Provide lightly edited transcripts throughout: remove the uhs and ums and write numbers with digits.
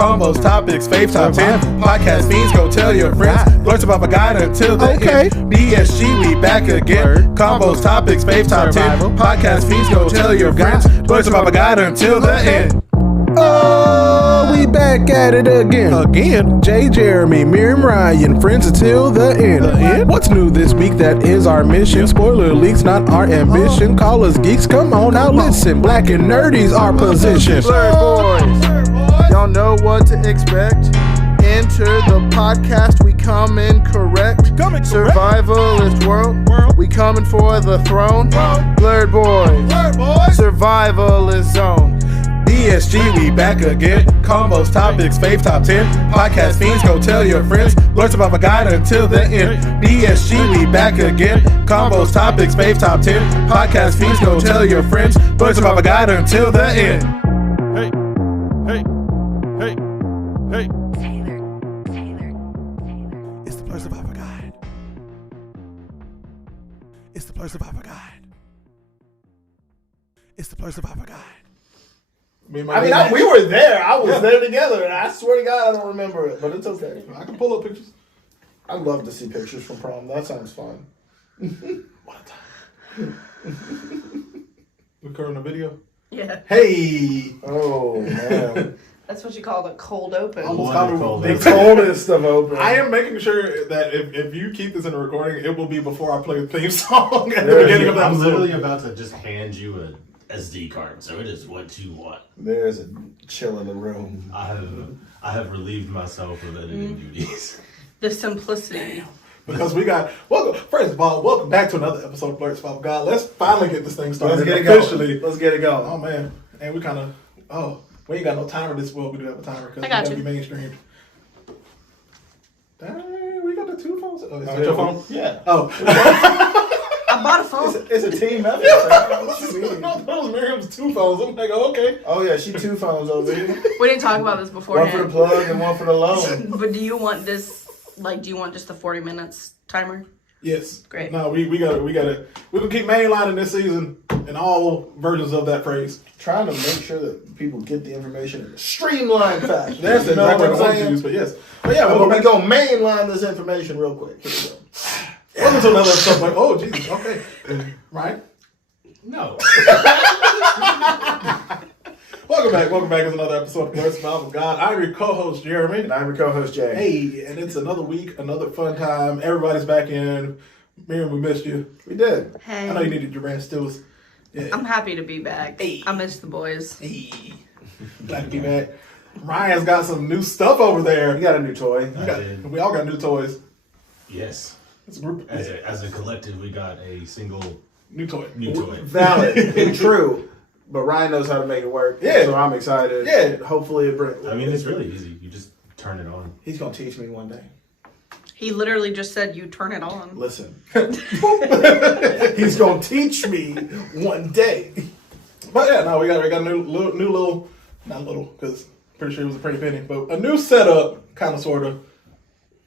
Combos, topics, fave top 10. Podcast fiends, go tell your friends. Blurts about a guide until the end. BSG, we back again. Combos, topics, fave top 10. Podcast fiends, go tell your friends. Blurts about a guide until the end. Oh, we back at it again. Jay, Jeremy, Miriam, Ryan, friends until the end. What's new this week? That is our mission. Spoiler leaks, not our ambition. Call us geeks, come on now listen. Black and nerdy's our position. Blurred boys, y'all know what to expect. Enter the podcast, we come in correct. Survivalist world, we coming for the throne. Blurred boys, survivalist zone. BSG, we back again. Combos, topics, fave top 10. Podcast fiends, go tell your friends. Blurts about a guide until the end. BSG, we back again. Combos, topics, fave top 10. Podcast fiends, go tell your friends. Blurts about a guide until the end. Hey, hey, hey, hey. Taylor. It's the Blurts about a guide. It's the Blurts about a guide. It's the Blurts about a guide. we were there. I was there together, and I swear to God, I don't remember it, but it's okay. I can pull up pictures. I'd love to see pictures from prom. That sounds fun. What time? Recording a video? Yeah. Hey! Oh, man. That's what you call the cold open. Almost called The coldest of open. I am making sure that if you keep this in the recording, it will be before I play the theme song at the beginning of the I'm episode. literally about to just hand you a SD card, so it is what you want. There's a chill in the room. I have relieved myself of editing duties. The simplicity. Because we got first of all, welcome back to another episode of Blurts About God. Let's finally get this thing started. Let's get it officially. going. Let's get it going. Oh man, and we kind of we ain't got no timer this well. We do have a timer because we I got gotta you. be mainstreamed. Dang, we got the two phones. Oh, is that yeah, your phone? Yeah. Oh, I bought a phone. It's a team effort. no, that was Miriam's two phones. I'm like, okay. Oh, yeah, she two phones over here. We didn't talk about this One beforehand. for the plug and one for the loan. But do you want this? Like, do you want just the 40 minutes timer? Yes. Great. No, we got it. We're gonna keep mainlining this season in all versions of that phrase. Trying to make sure that people get the information in a streamlined fashion. That's You know exactly what what I'm I'm saying? use, but yes. But yeah, But we back. gonna mainline this information real quick. Here we go. Welcome to another episode. Like, oh Jesus, okay, right? No. Welcome back to another episode of Blurts About God. I'm your co-host Jeremy. And I'm your co-host, Jay. Hey, and it's another week, another fun time. Everybody's back in. Miriam, we missed you. We did. Hey. I know you needed your rest. It was, yeah. I'm happy to be back. Hey. I miss the boys. Hey, glad to be back. Ryan's got some new stuff over there. We got a new toy. We all got new toys. Yes. It's a group. As a collective, we got a single New toy. new toy. Valid and true. But Ryan knows how to make it work. Yeah. So I'm excited. Yeah. Hopefully it brings. I mean, it's really easy. You just turn it on. He's gonna teach me one day. He literally just said you turn it on. Listen. He's gonna teach me one day. But yeah, no, we got a new little, not little, because pretty sure it was a pretty penny, but a new setup, kind of, sort of,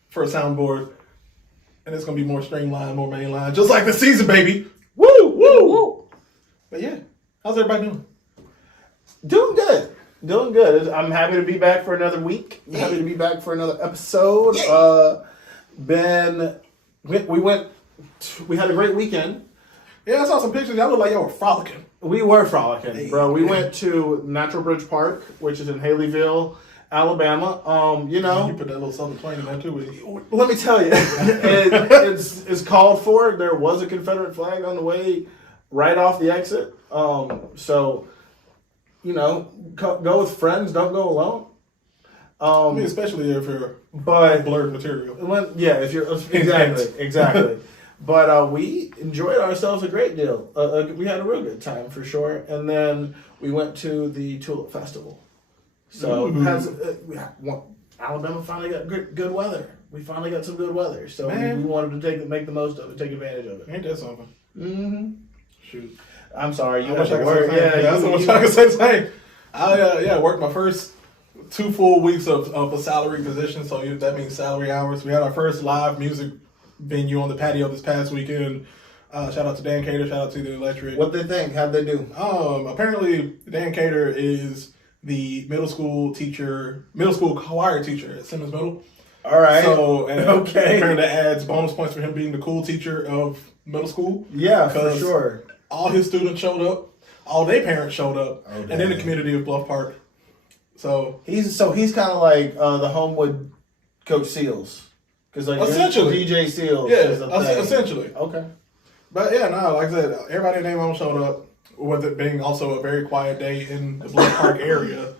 for a soundboard. And it's going to be more streamlined, more mainline, just like the season, baby. Woo, woo. Woo. But yeah, how's everybody doing? Doing good. Doing good. I'm happy to be back for another week. I'm happy to be back for another episode. We had a great weekend. Yeah, I saw some pictures. Y'all look like y'all were frolicking. We were frolicking, bro. We went to Natural Bridge Park, which is in Haleyville, Alabama. You put that little southern twang in there too with you. Let me tell you, it's called for. There was a Confederate flag on the way right off the exit. So, go with friends. Don't go alone. I mean, especially if you're But blurred material. if you're exactly. But we enjoyed ourselves a great deal. We had a real good time for sure. And then we went to the Tulip Festival. So Alabama finally got good weather. We finally got some good weather. So we wanted to make the most of it, take advantage of it. Ain't that something? Mm-hmm. Shoot. I'm sorry, you I have wish I to could work. say the same. That's what I can say the same. I worked my first 2 full weeks of a salary position, so that means salary hours. We had our first live music venue on the patio this past weekend. Shout out to Dan Cater, shout out to The Electric. What they think? How'd they do? Apparently Dan Cater is the middle school choir teacher at Simmons Middle. All right. So, and okay. apparently that adds bonus points for him being the cool teacher of middle school. Yeah, for sure. All his students showed up. All their parents showed up. And then the community of Bluff Park. So he's kind of like the Homewood Coach Seals. Because like essentially. DJ Seals. Yeah, is a thing. essentially. Okay. But yeah, no, like I said, everybody named him showed up. With it being also a very quiet day in the Bluff Park area.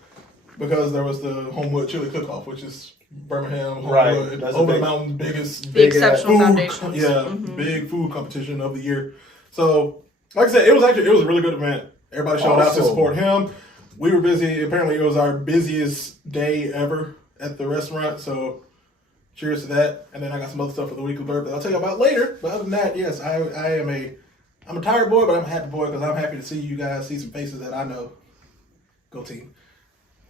Because there was the Homewood Chili Cook-Off, which is Birmingham, Homewood, That's over the mountain, biggest the exceptional food, foundations. big food competition of the year. So, like I said, it was a really good event. Everybody showed out to support him. We were busy. Apparently, it was our busiest day ever at the restaurant. So, cheers to that. And then I got some other stuff for the weekly bird that I'll tell you about later. But other than that, yes, I'm a tired boy, but I'm a happy boy because I'm happy to see you guys, see some faces that I know. Go team.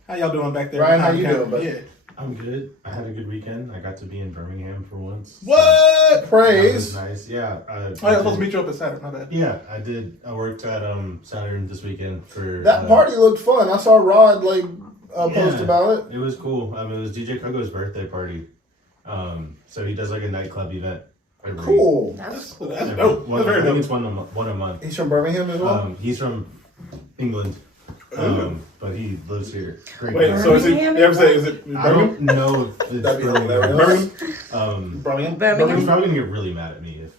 How y'all doing back there? Ryan, how you doing, buddy? Yeah. I'm good. I had a good weekend. I got to be in Birmingham for once. What? Praise. That was nice. Yeah. I was supposed to meet you up at Saturn. My bad. Yeah, I did. I worked at Saturn this weekend for That party looked fun. I saw Rod post about it. It was cool. It was DJ Kogo's birthday party. So he does like a nightclub event. Cool. That's cool. That's dope. I think it's one a month. He's from Birmingham as well. He's from England. But he lives here. Great Wait, guy. so is it I don't know if it's That'd be Birmingham. Birmingham. Birmingham. He's probably gonna get really mad at me if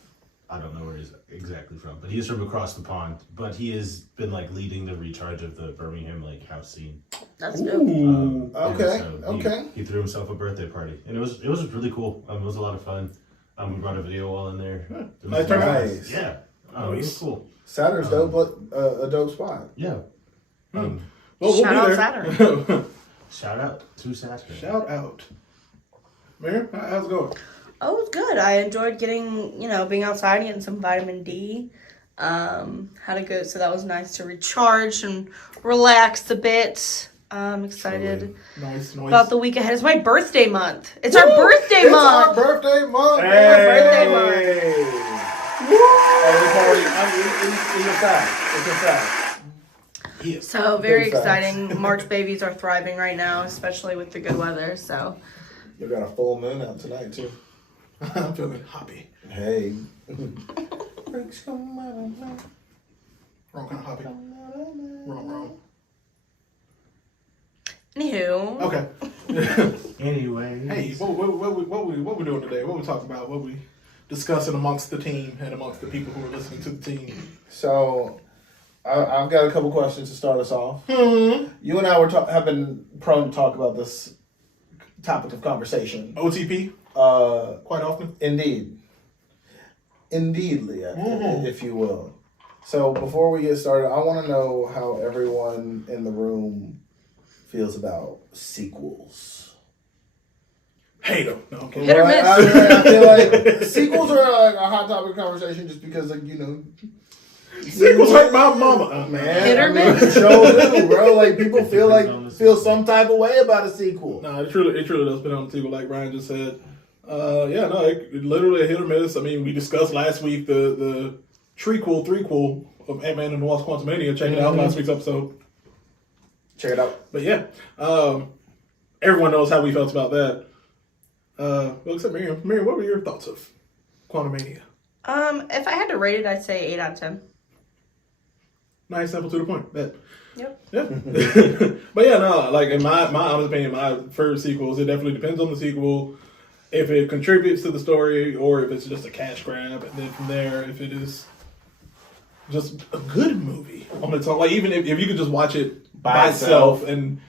I don't know where he's exactly from. But he is from across the pond. But he has been like leading the recharge of the Birmingham like house scene. That's dope. Ooh. Okay. So he threw himself a birthday party, and it was really cool. It was a lot of fun. We brought a video wall in there. Nice turnout. Nice. Yeah. It was cool. Saturn's dope, but a dope spot. Yeah. Well, we'll Shout be out there. Saturn. Shout out to Saturn. Shout out. Miriam, how's it going? Oh, it's good. I enjoyed getting, being outside and getting some vitamin D. Had a good, so that was nice to recharge and relax a bit. I'm excited Nice. about the week ahead. It's my birthday month. It's our birthday month. It's our birthday month. It's our birthday month. It's a fact. So very Big facts. exciting. March babies are thriving right now, especially with the good weather. So You got a full moon out tonight too. I'm feeling happy. Hey. Wrong kind of happy. Wrong. anywho, Okay. Anyway. Hey, what we doing today? What we talking about? What we discussing amongst the team and amongst the people who are listening to the team? So, I've got a couple questions to start us off. Mm-hmm. You and I have been prone to talk about this topic of conversation. OTP quite often. Indeedly, if you will. So before we get started, I want to know how everyone in the room feels about sequels. Hate them. No, I'm kidding. Hit or miss. I feel like sequels are like a hot topic of conversation just because, like, Sequels hurt my mama. man. Hit or miss. Show do, bro. Like, people feel some type of way about a sequel. No, it truly does put on the table, like Ryan just said. It literally a hit or miss. I mean, we discussed last week the threequel of Ant-Man and the Wasp: Quantumania. Check it out, last week's episode. Check it out. But yeah, everyone knows how we felt about that. Well, except Miriam. Miriam, what were your thoughts of Quantumania? if I had to rate it, I'd say 8 out of 10. Nice, simple, to the point. Bet. Yep. Yeah. But yeah, no, like in my honest opinion, my favorite sequels, it definitely depends on the sequel. If it contributes to the story or if it's just a cash grab, and then from there, if it is just a good movie on its own. Like, even if you could just watch it by itself and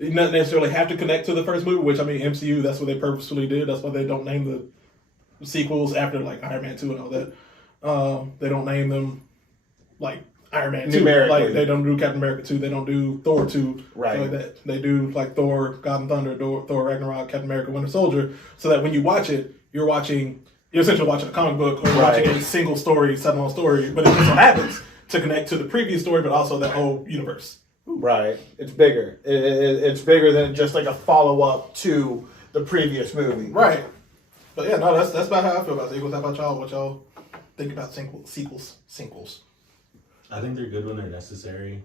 not necessarily have to connect to the first movie, which, I mean, MCU, that's what they purposefully did. That's why they don't name the sequels after, like, Iron Man 2 and all that. They don't name them, like, Iron Man 2. Like, they don't do Captain America 2. They don't do Thor 2. Right. Like that. They do, like, Thor, God and Thunder, Thor Ragnarok, Captain America, Winter Soldier, so that when you watch it, you're essentially watching a comic book or you're watching a single story, standalone story, but it just so happens to connect to the previous story, but also that whole universe. Right. It's bigger. It's bigger than just like a follow-up to the previous movie. Right. But yeah, no, that's about how I feel about sequels. How about y'all? What y'all think about sequels? I think they're good when they're necessary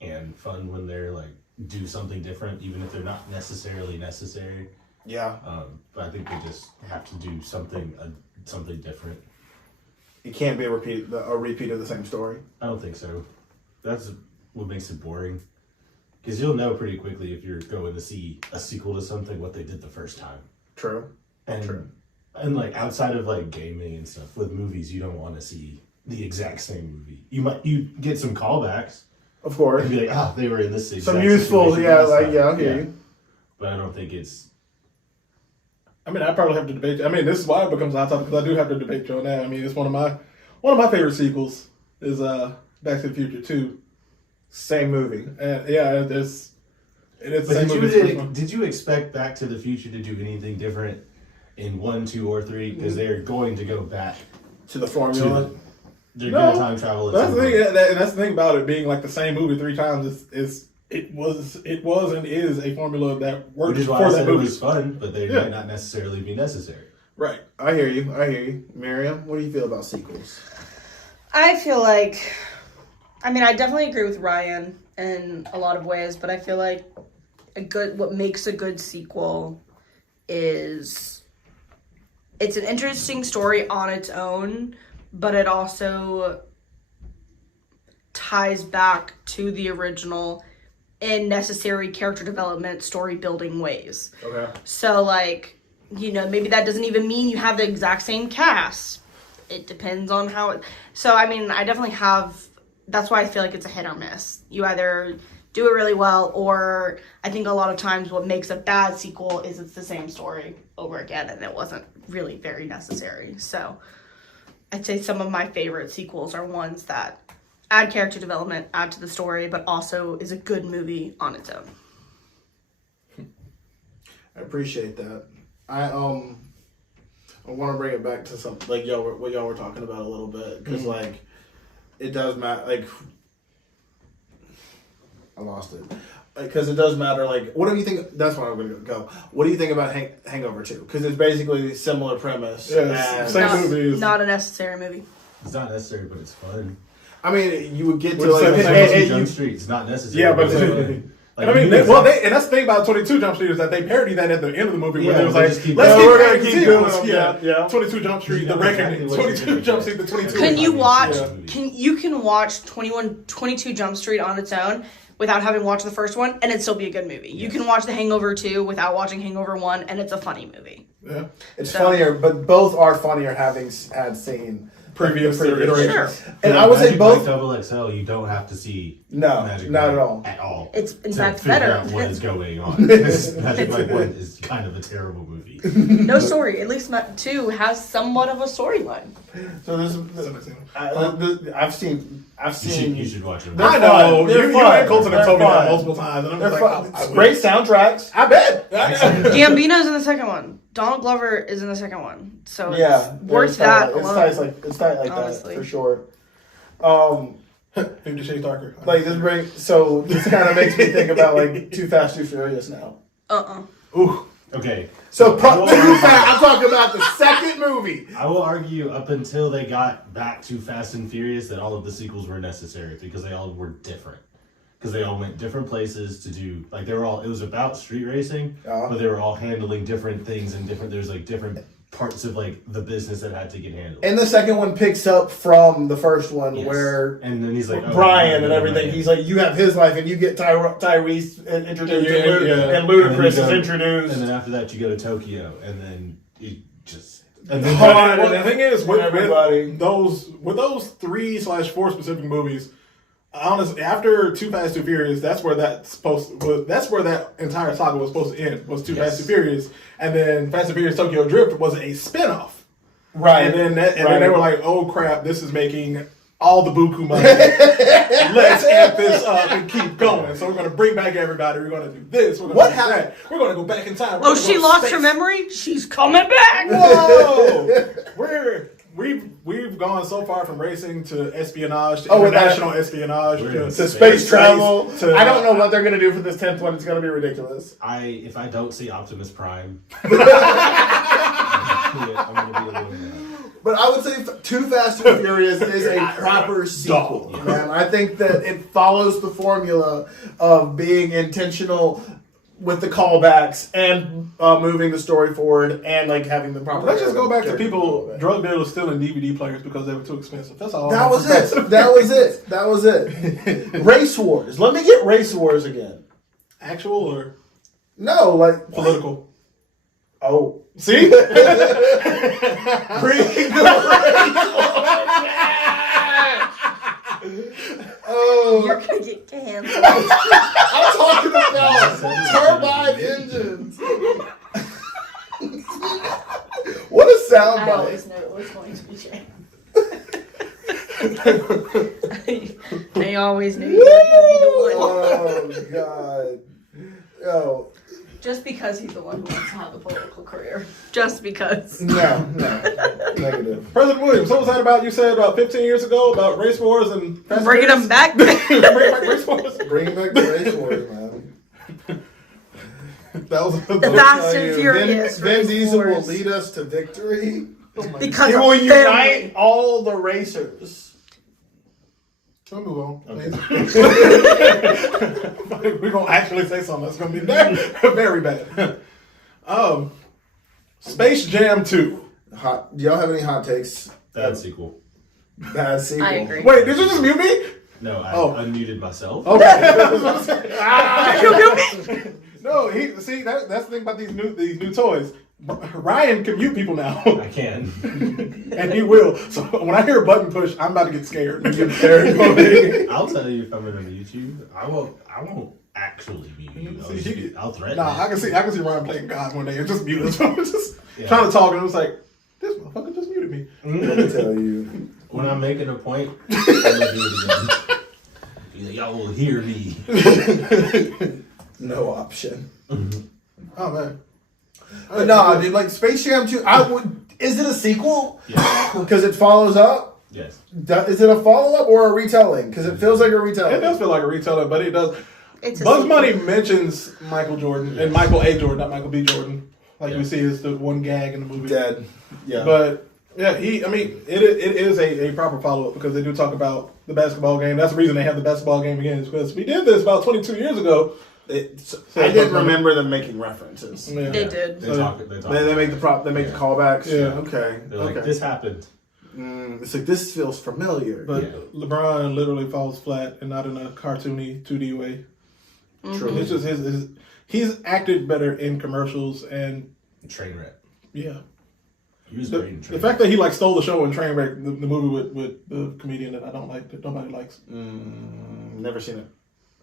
and fun when they're like do something different, even if they're not necessarily necessary. Yeah. But I think they just have to do something different. It can't be a repeat of the same story. I don't think so. That's what makes it boring. Because you'll know pretty quickly if you're going to see a sequel to something what they did the first time. True. And like outside of like gaming and stuff, with movies you don't want to see the exact same movie. You get some callbacks. Of course. And be like, they were in this exact some useful, situation yeah, last like time. yeah, I hear you. But I don't think it's. I mean, I probably have to debate. I mean, this is why it becomes a hot topic because I do have to debate you on that. I mean, it's one of my favorite sequels is Back to the Future 2. Same movie. And yeah, it's the But same movie. did you expect Back to the Future to do anything different in 1, 2, or 3? Because they're going to go back To the formula. they're going to time travel. That's the thing. That's the thing about it being like the same movie 3 times. It was and is a formula that works Which is why for I that said it movie. was fun, but they might not necessarily be necessary. Right. I hear you. Miriam, what do you feel about sequels? I feel like, I mean, I definitely agree with Ryan in a lot of ways, but I feel like what makes a good sequel is it's an interesting story on its own, but it also ties back to the original in necessary character development, story building ways. Okay. So, like, maybe that doesn't even mean you have the exact same cast. It depends on how it... So, I mean, I definitely have... That's why I feel like it's a hit or miss. You either do it really well, or I think a lot of times what makes a bad sequel is it's the same story over again, and it wasn't really very necessary. So, I'd say some of my favorite sequels are ones that add character development, add to the story, but also is a good movie on its own. I appreciate that. I want to bring it back to something like what y'all were talking about a little bit because like it does matter. Like I lost it because it does matter. Like what do you think? That's where I'm going to go. What do you think about Hangover 2? Because it's basically a similar premise. Yeah, same movie. Not a necessary movie. It's not necessary, but it's fun. I mean, you would get to What's like that? Hey, Jump Street. It's not necessary. Yeah, but it's fun. Like, I mean, you and that's the thing about 22 Jump Street is that they parody that at the end of the movie where Yeah, it was they like, just keep let's going. We're keep gonna keep sequels. doing them. Yeah. 22 Jump Street, You The know Reckoning. exactly what 22 you're Jump doing. Street, the 22. Can you watch? Yeah. You can watch 22 Jump Street on its own without having watched the first one, and it'd still be a good movie. You can watch The Hangover 2 without watching Hangover 1, and it's a funny movie. Yeah. it's funnier, but both are funnier having had seen Previous the iterations. Sure. And I would say Magic both. Mike XXL, you don't have to see No, Magic not Mike at all. At all. It's in to fact figure better. out what is going on. Because Magic Mike 1 is kind of a terrible movie. No story. At least 2 has somewhat of a storyline. So I've seen. You should watch it. I know. They're You fun. and Colton have They're told me that fun. multiple times, and I'm They're just fun. like, Great soundtracks. I bet. Gambino's in the second one. Donald Glover is in the second one. So it's worth that alone. It's tight like Honestly. that for sure. 50 Shades Darker. Like this kind of makes me think about like Too Fast, Too Furious now. Ooh. Okay. So Too Fast. I'm talking about the second movie. I will argue up until they got back to Fast and Furious that all of the sequels were necessary because they all were different. Because they all went different places to do, like it was about street racing, but they were all handling different things and there's like different parts of like the business that had to get handled. And the second one picks up from the first one Yes. where and then he's like, Brian and everything. He's like, you have his life and you get Tyrese introduced and Ludacris is introduced. And then after that you go to Tokyo and then you just... And then Well, the thing is, with everybody. those 3/4 specific movies, honestly, after Too Fast, Too Furious, that's where that entire saga was supposed to end. Was Too Fast, Too Furious, and then Fast and Furious Tokyo Drift was a spinoff. Right. And then they were like, "Oh crap, this is making all the buku money. Let's amp this up and keep going. So we're going to bring back everybody. We're going to do this. We're going to do that. We're going to go back in time. Oh, she lost her memory? She's coming back! Whoa! We've gone so far from racing to espionage to international espionage to space travel. To, I don't know what they're going to do for this 10th one. It's going to be ridiculous. If I don't see Optimus Prime, I'm going to be a little mad. But I would say Too Fast and Furious is a proper sequel, man. I think that it follows the formula of being intentional with the callbacks and moving the story forward and like having the proper. Let's just go back to people, drug dealers stealing DVD players because they were too expensive. That's all. That was it. That was it. Race Wars. Let me get Race Wars again. Actual or No, like political? Oh, See? bring Oh, You're gonna get canceled. I'm talking about turbine engines. What a I soundbite. always knew it was going to be Jay. I always knew you were going to be the one. Oh God. Oh Just because he's the one who wants to have a political career. Just because. no, negative. President Williams, what was that about? You said about 15 years ago about race wars and Bringing them back. Bring back race wars. Bring back the Race Wars, man. That was The Fast and Furious. Vin Race Diesel will Wars. lead us to victory. Because He of will family. unite all the racers. We'll move on. We're gonna actually say something that's gonna be very bad. Space Jam 2. Do y'all have any hot takes? Bad sequel. Bad sequel. I agree. Wait, did you just mute me? No, I unmuted myself. Okay. No, see that's the thing about these new toys. Ryan can mute people now, I can. and he will. So when I hear a button push, I'm about to get scared. I'll tell you if I'm gonna mute you. I won't actually mute you. I'll threaten. Nah, I can see Ryan playing God one day and just mute us. Just trying to talk, and it was like, this motherfucker just muted me. Let me tell you. When I'm making a point, I'm gonna do it again. Y'all will hear me. No option. Oh man. But no, dude, like Space Jam 2, is it a sequel? Yes. Because it follows up? Yes. Is it a follow-up or a retelling? Because it feels like a retelling. It does feel like a retelling, but it does. It's a Bugs sequel. Bunny mentions Michael Jordan and Michael A. Jordan, not Michael B. Jordan. Like we see is the one gag in the movie. Dead. Yeah. But yeah, it is a proper follow up because they do talk about the basketball game. That's the reason they have the basketball game again, is because we did this about 22 years ago. I didn't remember them making references. Yeah. They did. They talk. They make the callbacks. Yeah. Okay. They're like, this happened. It's like, this feels familiar. But LeBron literally falls flat and not in a cartoony 2D way. True. It's just he's acted better in commercials and Trainwreck. yeah. He was great in The Trainwreck. fact that he like stole the show in Trainwreck, the movie with the comedian that I don't like, that nobody likes. Never seen it.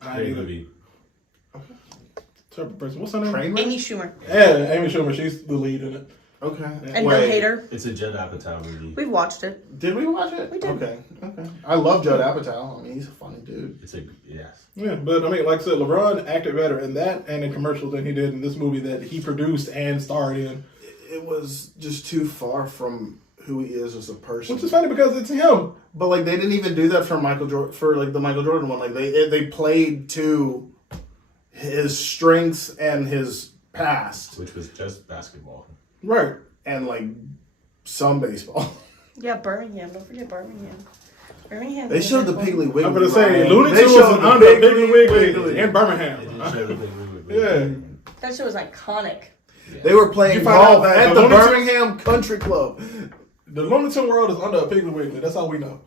Great movie. Terrible person. What's her name? Trainwreck? Amy Schumer. Yeah, Amy Schumer. She's the lead in it. Okay. And Bill Hader. It's a Judd Apatow movie. We've watched it. Did we watch it? We did. Okay. I love Judd Apatow. I mean, he's a funny dude. It's a yes. Yeah, but I mean, like I said, LeBron acted better in that and in commercials than he did in this movie that he produced and starred in. It was just too far from who he is as a person. Which is funny because it's him. But like, they didn't even do that for Michael Jordan, for like the Michael Jordan one. Like they played to his strengths and his past, Which was just basketball. Right. and like some baseball. Yeah, Birmingham. Don't forget Birmingham. Birmingham. They showed the Piggly Wiggly. I'm gonna say Ryan. Looney They Tunes showed was the under Piggly Piggly Wiggly Wiggly. in They didn't Birmingham. show the big movie. Yeah. That show was iconic. They were playing You find out golf that at the the Looney Tunes- Birmingham Country Club. The Looney Tunes world is under a Piggly Wiggly. That's all we know.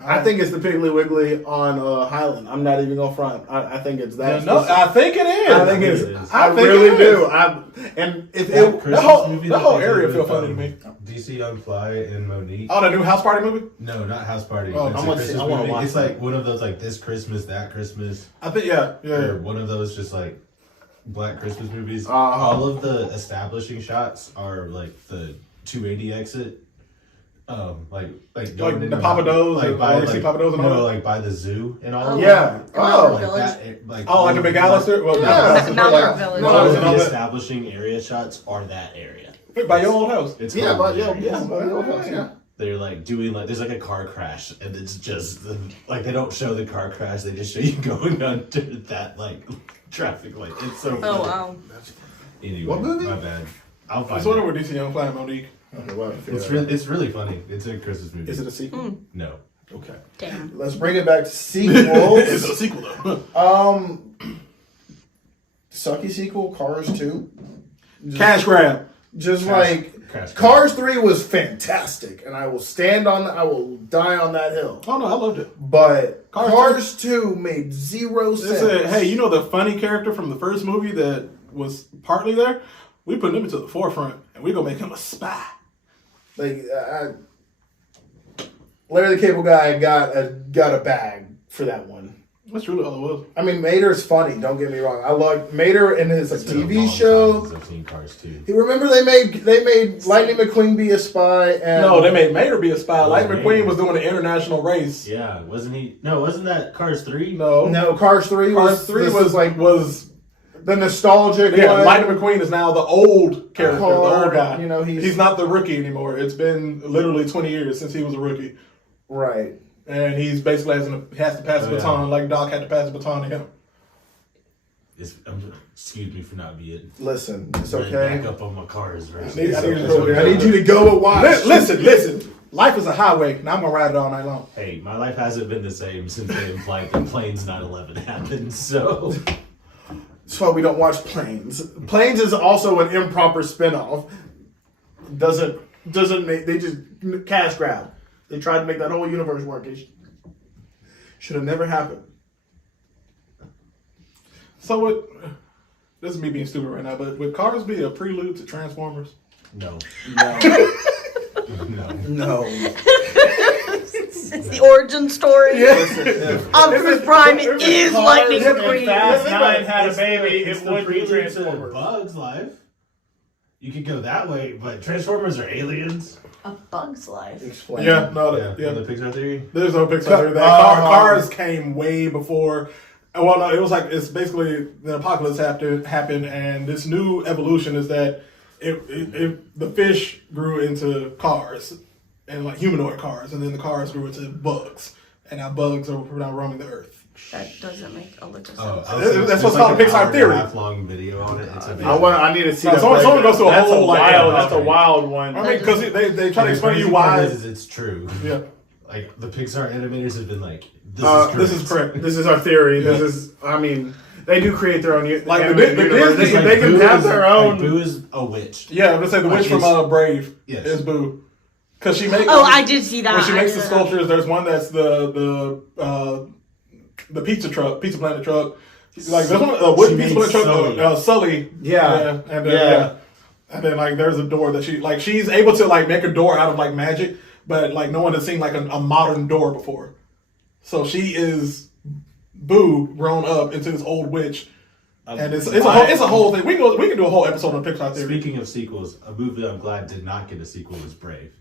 I think it's the Piggly Wiggly on Highland. I'm not even gonna front. I think it's that. No, I think it is. I think it's. it is. I think really it do. is. And if That it, Christmas movie that whole they area did feel with, funny to me. DC Young Fly and Monique. Oh, the new House Party movie? No, not House Party. Oh, It's I a wanna see- Christmas I wanna movie. watch It's that. like one of those like this Christmas, that Christmas, I think, yeah. or one of those just like Black Christmas movies. Uh-huh. All of the establishing shots are like the 280 exit. Like going the into Papados, like and by RC like, Papados and all no, that? like by the zoo and all. Oh, of yeah. Margaret Oh, like Village. that. Like Oh, like the McAllister? Well, Yeah. Mallard Village. No, all and of all the that. establishing area shots are that area. By your old house. It's yeah, but hilarious. yeah. They're like doing like there's like a car crash and it's just like they don't show the car crash, they just show you going under that like traffic light. It's so funny. Oh wow. Anyway, What movie? my bad. I'll find It's one it. where DC Young Fly and Monique. Okay, we'll have to figure that out. It's really funny. It's a Christmas movie. Is it a sequel? No. Okay. Damn. Let's bring it back to sequels. It's a sequel though. Sucky sequel, Cars 2. Cash grab. Cars 3 was fantastic, and I will stand on that. I will die on that hill. Oh no, I loved it. But Cars Cars 2 made zero They sense. said, hey, you know the funny character from the first movie that was partly there? We put him into the forefront, and we gonna make him a spy. Like, Larry the Cable Guy got a bag for that one. That's really all it was. I mean, Mater's funny. Don't get me wrong. I love Mater in his It's been a TV long show. time since I've seen Cars 2. You remember they made Lightning McQueen be a spy, and No, they made Mater be a spy. Like Mater. McQueen was doing the international race. Yeah, wasn't he? No, wasn't that Cars 3? no, Cars 3 Cars 3 was the nostalgic yeah. one. Lightning McQueen is now the old character, the old guy. You know, he's not the rookie anymore. It's been literally 20 years since he was a rookie, Right. and he's basically has to pass the baton like Doc had to pass the baton to him. Excuse me for not being. Listen, it's running okay. Back up on my cars, right? I need you to go and watch. Listen. Life is a highway, and I'm gonna ride it all night long. Hey, my life hasn't been the same since they implied that Planes 9/11 happened. So That's why we don't watch Planes. Planes is also an improper spinoff. Doesn't make, they just cash grab. They tried to make that whole universe work. It should have never happened. So this is me being stupid right now, but would Cars be a prelude to Transformers? no, No. no. It's the origin story. Optimus Prime is Lightning Cars McQueen. and Fast 9 had a It's baby, it's it the would be prelude to Transformers. Bugs Life. You could go that way, but Transformers are aliens. A Bug's Life. Explain. Yeah, no, Yeah, the Pixar theory. There's no Pixar there. Cars came way before. Well, no, it was like it's basically the apocalypse happened, and this new evolution is that the fish grew into cars and like humanoid cars, and then the cars grew into bugs, and now bugs are now roaming the earth. That doesn't make a lick of sense. That's what's called a Pixar theory. Half-long video on it. It's amazing. I need to see that. Someone goes through a That's whole wild. like That's a wild one. I mean, because they try to The explain to crazy you part why. is it's true. Yeah, Like the Pixar animators have been like, this is correct. This is our theory. Yeah. This is. I mean, they do create their own. Like, animated the universe. Disney- They can Boo have is- their like, own. Boo is a witch. Yeah, I'm gonna say the witch from Brave Yes. is Boo, because she makes. Oh, I did see that. When she makes I the did. sculptures, there's one that's the pizza planet truck. Like there's one a wooden She pizza made planet truck, Sully. Yeah. And then like there's a door that she's able to like make a door out of like magic, but like no one has seen like a modern door before. So she is Boo grown up into this old witch, and it's a whole thing. We can do a whole episode on Pixar theory. Speaking of sequels, a movie I'm glad did not get a sequel was Brave,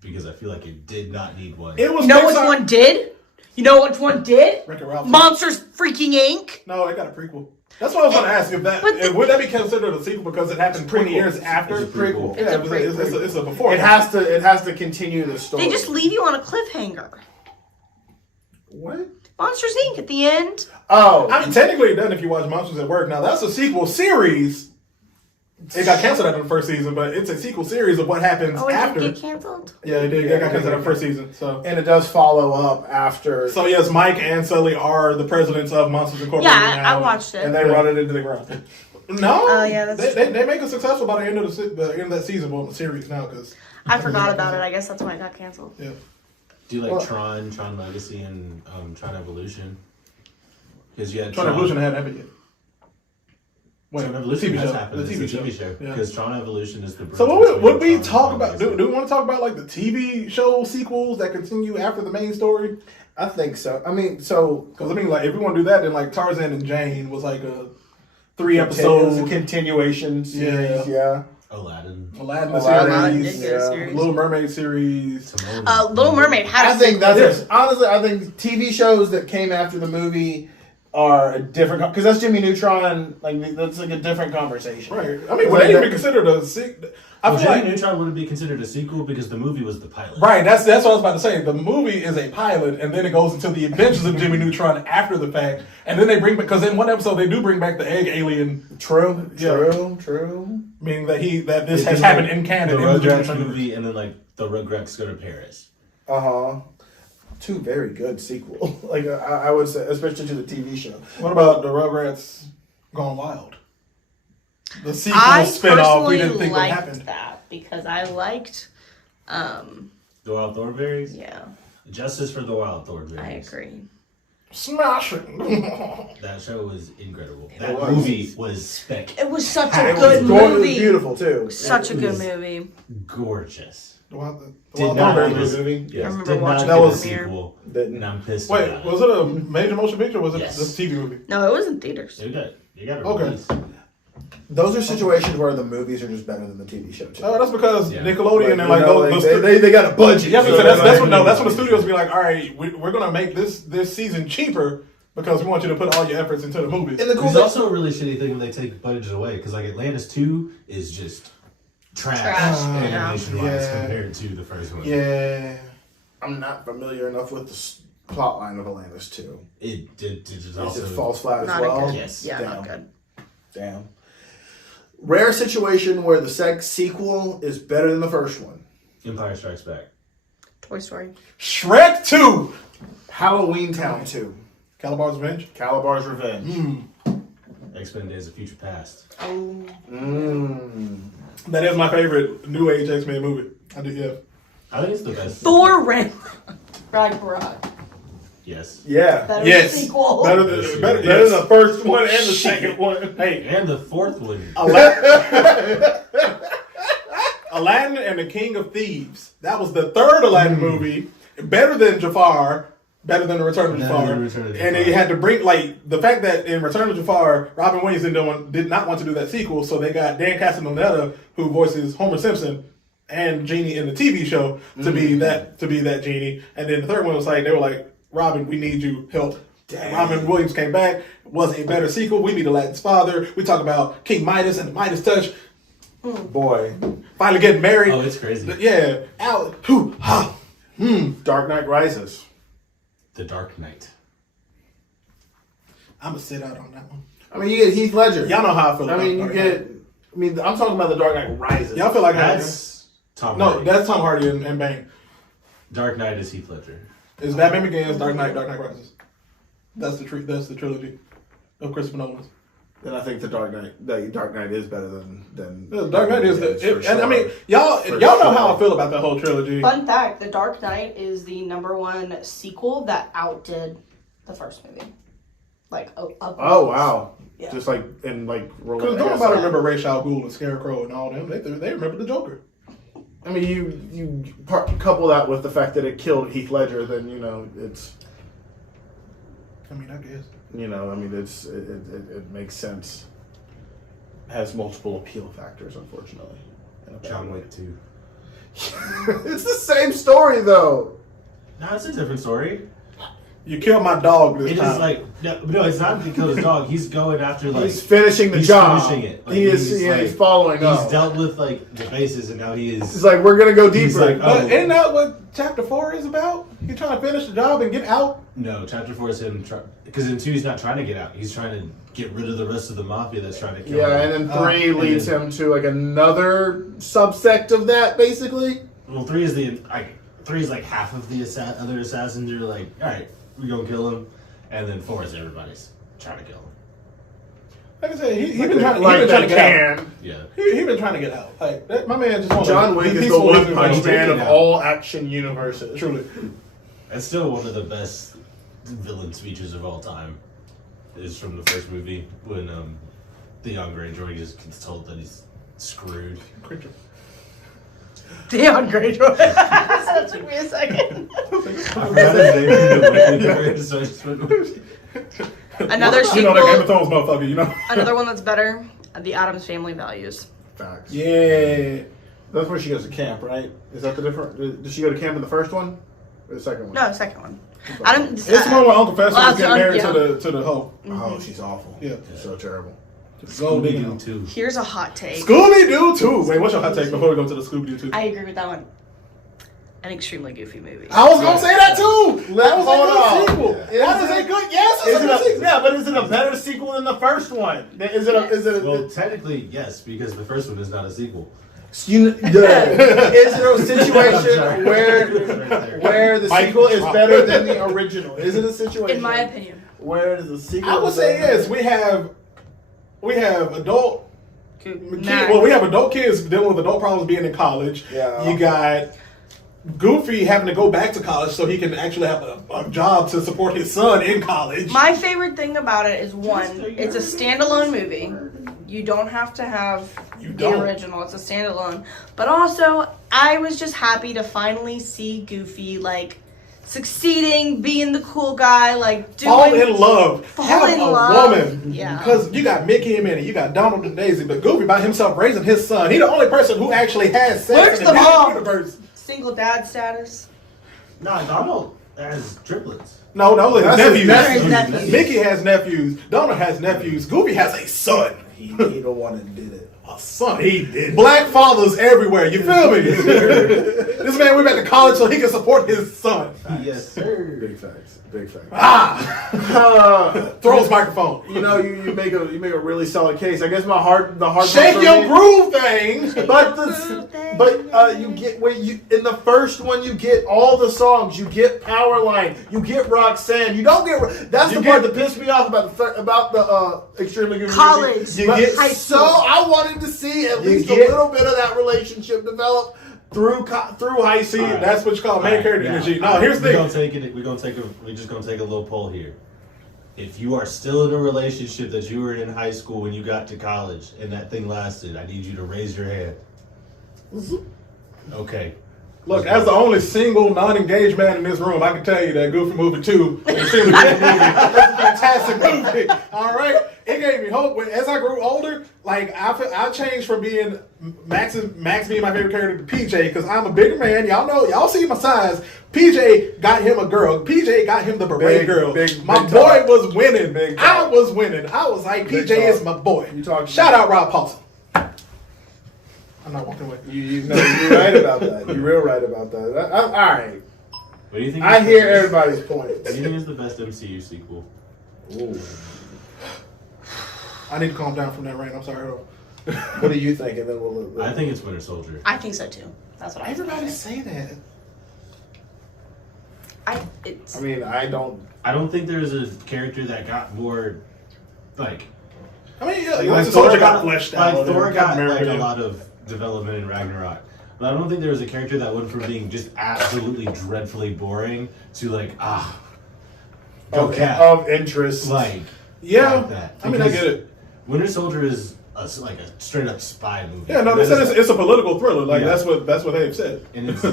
because I feel like it did not need one. It was You know which Pixar- one did? You know which one did? Wreck-It Ralph. Monsters freaking Inc. No, it got a prequel. That's what I was going to ask. Would that be considered a sequel because it happened 20 years after? It's a prequel. Yeah, it's a before. It has to continue the story. They just leave you on a cliffhanger. What? Monsters Inc. at the end. Oh, I mean, technically it doesn't if you watch Monsters at Work. Now, that's a sequel series. It got canceled after the first season, but it's a sequel series of what happens Oh, it after. did get canceled? Yeah, it did. It got canceled after the first season. So, and it does follow up after, so yes, Mike and Sully are the presidents of Monsters Incorporated Yeah, now. I watched it. and they run it into the ground. No, Oh, yeah, that's they make it successful by the end of the end of that season, well, the series now, because I forgot about it. I guess that's why it got canceled. yeah. Do you like Tron Legacy, and Tron Evolution? Because you had Tron Evolution hadn't happened yet. Wait, Tron Evolution TV has show. happened. The It's TV a TV show. show. Yeah. Because Tron Evolution is the. So bridge would between we Tron talk and about? Legacy. Do we want to talk about like the TV show sequels that continue after the main story? I think so. I mean, so Because I mean, like if we want to do that, then like Tarzan and Jane was like a 3 it was episode a continuation series. Yeah. Aladdin. Aladdin Aladdin series, did get a series. Little Mermaid series. Timon. Little Mermaid had I a think sequel. that's honestly. I think TV shows that came after the movie are a different because that's Jimmy Neutron. Like that's like a different conversation. Right. I mean, would they even consider the sequel? I feel Jimmy like Neutron wouldn't be considered a sequel because the movie was the pilot. right. That's what I was about to say. The movie is a pilot, and then it goes into the adventures of Jimmy Neutron after the fact, and then they bring because in one episode they do bring back the egg alien. True. Yeah. True. Meaning that this has happened in canon The in the Jimmy Rugrats Neutron movie, and then like the Rugrats go to Paris. Two very good sequels. Like I would say, especially to the TV show. What about the Rugrats Gone Wild? The sequel I spinoff we didn't personally think would liked happen. that because I liked, The Wild Thornberries? yeah, Justice for the Wild Thornberries. I agree. Smash it. That show was incredible. It That was. movie was spectacular. It was such a It good was gorgeous, movie. beautiful too. Such a It good was- movie. Gorgeous. The Wild Did not Thornberries get a- movie. yes, I remember did watching not that get a premiere. sequel. Didn't. And I'm pissed Wait, about was it a major motion picture or was it Yes. just a TV movie? No, it was in theaters. it. You got to Okay. release. Those are situations where the movies are just better than the TV show too. Oh, that's because Yeah. Nickelodeon and you like know, those they got a budget. yeah, so that's like- what that's when the studios be like, all right, we're gonna make this season cheaper because we want you to put all your efforts into the movie. And the cool It's thing, also a really shitty thing when they take budget away because like Atlantis 2 is just trash animation wise Yeah. compared to the first one. Yeah. I'm not familiar enough with the plot line of Atlantis 2. It just Is also it falls flat as Not well? a good. Yes. Yeah, Damn. not good. Damn. Rare situation where the sequel is better than the first one. Empire Strikes Back. Toy Story. Shrek 2. Halloween Town 2. Calabar's Revenge. Calabar's Revenge. X-Men Days of Future Past. Oh, That is my favorite New Age X-Men movie. I do, yeah. I think it's the best. Thor Ragnarok. Yes. Yeah. Better Yes. sequel. Better Yes. than the first one and the Shit. second one. Hey, And the fourth one. Aladdin and the King of Thieves. That was the third Aladdin movie. Better than Jafar. Better than the Return of Better Jafar. than Return of And they Jafar. had to bring like the fact that in Return of Jafar, Robin Williams did not want to do that sequel, so they got Dan Castellaneta, who voices Homer Simpson and Genie in the TV show, to be that Genie. And then the third one was like they were like, Robin, we need you help. Dang. Robin Williams came back. Was a better sequel. We meet Aladdin's father. We talk about King Midas and the Midas touch. Boy. Finally getting married. Oh, it's crazy. Yeah. Dark Knight Rises. The Dark Knight. I'm gonna sit out on that one. I mean, you get Heath Ledger. Y'all know how I feel. I about mean, you Dark get. Knight. I mean, I'm talking about the Dark Knight Rises. Y'all feel like That's Tom no, Hardy. that's Tom Hardy and Bane. Dark Knight is Heath Ledger. It's Batman Begins, Dark Knight Rises. That's the trilogy of Christopher Nolan's. Then I think the Dark Knight is better than The Dark Knight is Begins, the, for and I mean sure. y'all For know sure. how I feel about that whole trilogy. Fun fact: The Dark Knight is the #1 sequel that outdid the first movie. Like, Oh wow! Yeah. Just like in like Because don't nobody remember Ra's al Ghul and Scarecrow and all them. They remember the Joker. I mean, you couple that with the fact that it killed Heath Ledger, then you know it's. I mean, I guess. You know, I mean, it makes sense. Has multiple appeal factors, unfortunately. in a bad John way. Wick 2. It's the same story, though. No, it's a different story. You killed my dog this It time. is like no, it's not to kill his dog. He's going after like He's finishing the he's job. finishing it. Like, he is. he's, Yeah, like- he's following He's up. dealt with like the bases, and now he He's is. like, we're gonna go deeper. He's like, But oh. isn't that what Chapter 4 is about? He's trying to finish the job and get out. No, chapter 4 is him because in 2 he's not trying to get out. He's trying to get rid of the rest of the mafia that's trying to kill him. Yeah, and then 3 and leads then- him to like another subsect of that, basically. Well, 3 is three is like half of the other assassins are like, all right, we're gonna kill him, and then 4 is everybody's trying to kill him. Like I said, he been trying to Like get out. can. Yeah, He been trying to get out. Like that, my man just wants John Wick is the one punch man of all action universes. Truly. that's still one of the best villain speeches of all time. Is from the first movie when the young Greyjoy just gets told that he's screwed. Theon Greyjoy. That took me a second. I forgot his name in the movie, so I just went- Another You know that Game of sequel. Thrones motherfucker, you know? Another one that's better. The Addams Family Values. Facts. Yeah. That's where she goes to camp, right? Is that the different? Did she go to camp in the first one? The second one. No, second one. I don't. It's the one where Uncle Fester Well, was getting married yeah. to the hoe. Oh, she's awful. Yeah. So terrible. Gold digging. Scooby-Doo too. Here's a hot take. Scooby-Doo 2. Wait, what's your hot take before we go to the Scooby-Doo 2? I agree with that one. An extremely goofy movie. I was gonna say that too. That was Hold a good on. sequel. That is a good. Yes, it's a good sequel. Yeah, but is it a better sequel than the first one? Is it? Well, technically, yes, because the first one is not a sequel. Is there a situation where the sequel is better than the original? Is it a situation? In my opinion. Where the sequel? I would say yes. We have adult. Max. Well, we have adult kids dealing with adult problems being in college. Yeah. You got Goofy having to go back to college so he can actually have a job to support his son in college. My favorite thing about it is one, it's a standalone movie. You don't have to have the original. It's a standalone. But also, I was just happy to finally see Goofy like succeeding, being the cool guy, like doing Fall in love. Fall in a love. woman. Yeah. Because you got Mickey and Minnie, you got Donald and Daisy, but Goofy by himself raising his son. He the only person who actually has sex Where's in the the Disney mom? universe. Single dad status. Nah, Donald has triplets. No, those are his That's nephews. his nephews. Mickey has nephews. Donald has nephews. Goofy has a son. He the one that did it. A son. He did. Black fathers everywhere. You feel me? This man went back to college so he can support his son. Yes, sir. Big facts. Big facts. Throw his microphone. You know, you make a really solid case. I guess the hard Shake part for your me- groove thing. But you get when you in the first one you get all the songs. You get Powerline. You get Roxanne. You don't get. That's the part that pissed me off about the Extremely Good College. Movie. You get high So school. I wanted to see at least a get- little bit of that relationship develop through high See, school. that's what you call main character energy. No, here's the We're thing. just gonna take a little poll here. If you are still in a relationship that you were in high school when you got to college and that thing lasted, I need you to raise your hand. Okay. Look, as the only single, non-engaged man in this room, I can tell you that Goofy Movie 2 is extremely good movie. That's a fantastic movie. All right, it gave me hope. As I grew older, like I changed from being Max being my favorite character to PJ because I'm a bigger man. Y'all see my size. PJ got him a girl. PJ got him the beret girl. My boy was winning. I was winning. I was like, PJ is my boy. Shout out Rob Paulson. I'm not walking away. You're right about that. You're real right about that. All right. What do you think? I hear everybody's points. What do you think is the best MCU sequel? Ooh. I need to calm down from that rant. I'm sorry. What do you think? And then we'll. I think it's Winter Soldier. I think so too. That's what I Everybody think. say that. I mean, I don't. I don't think there's a character that got more, like, I mean, yeah, like Winter Thor Soldier got fleshed out. Like Thor and got Captain like America a did. lot of development in Ragnarok, but I don't think there was a character that went from being just absolutely dreadfully boring to like go Cap. Of interest. Like Yeah, like that. I mean, I get it. Winter Soldier is like a straight up spy movie. Yeah, no, they said it's a political thriller. Like Yeah. that's what they've said. And it's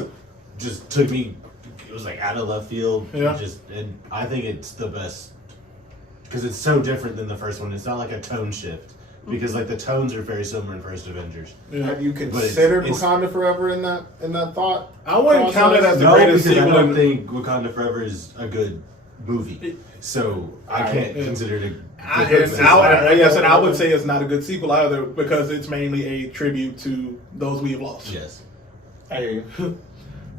just took me. It was like out of left field. Yeah. And I think it's the best because it's so different than the first one. It's not like a tone shift because like the tones are very similar in First Avengers. Have you But considered it's- Wakanda Forever in that thought? I wouldn't count it as the No, greatest because I sequel. don't think Wakanda Forever is a good movie, so I can't consider it. I would say it's not a good sequel either because it's mainly a tribute to those we have lost. Yes, Hey.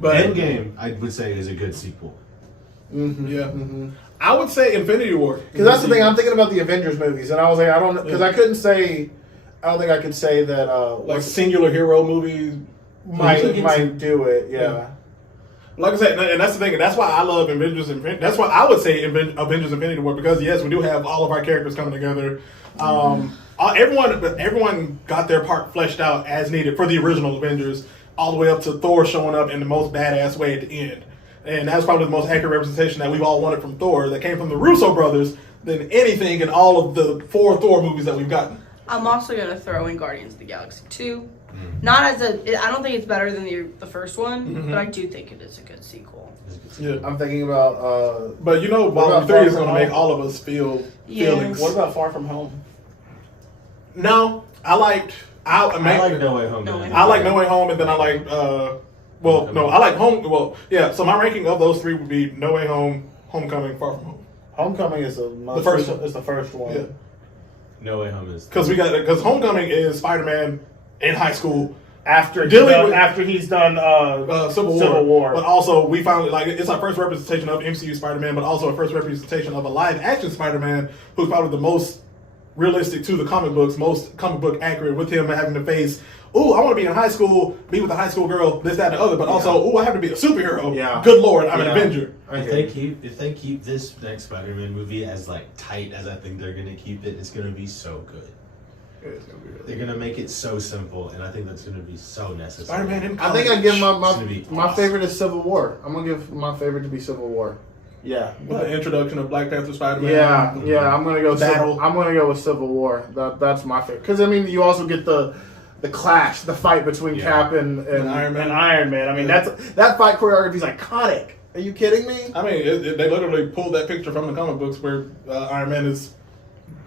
But Endgame I would say is a good sequel. yeah, I would say Infinity War Because that's the thing. I'm thinking about the Avengers movies, and I was like, I don't, because I couldn't say. I don't think I could say that. like singular hero movies. might do it. Yeah. Like I said, and that's the thing, and that's why I love Avengers. That's why I would say Avengers Infinity War because yes, we do have all of our characters coming together. Everyone got their part fleshed out as needed for the original Avengers, all the way up to Thor showing up in the most badass way at the end. And that's probably the most accurate representation that we've all wanted from Thor that came from the Russo brothers than anything in all of the 4 Thor movies that we've gotten. I'm also gonna throw in Guardians of the Galaxy 2. Not as I don't think it's better than the first one, but I do think it is a good sequel. Yeah. I'm thinking about. But you know, Volume about 3 is Far going From to make Home? all of us feel Yes. feelings. What about Far From Home? No, I like No Way Home. No Way I like No Way Home, and then I like Well, no, I like Home. Well, yeah. So my ranking of those three would be No Way Home, Homecoming, Far From Home. Homecoming is The first one. It's the first one. Yeah. No Way Home is Because Homecoming is Spider-Man in high school After he's done Civil War. But also we finally it's our first representation of MCU Spider-Man, but also a first representation of a live action Spider-Man who's probably the most realistic to the comic books, most comic book accurate, with him having to face, ooh, I want to be in high school, be with a high school girl, this, that, and the other, but also, ooh, I have to be a superhero. Yeah. Good Lord, I'm an Avenger. If they keep this next Spider-Man movie as tight as I think they're gonna keep it, it's gonna be so good. It's gonna be really They're gonna make it so simple, and I think that's gonna be so necessary. Spider-Man in I think I give It's my awesome. favorite is Civil War. I'm gonna give my favorite to be Civil War. Yeah. with the introduction of Black Panther, Spider-Man. Yeah. I'm gonna go. Battle. I'm gonna go with Civil War. That's my favorite. Because I mean, you also get the clash, the fight between Cap and Iron Man. I mean, that fight choreography is iconic. Are you kidding me? I mean, they literally pulled that picture from the comic books where Iron Man is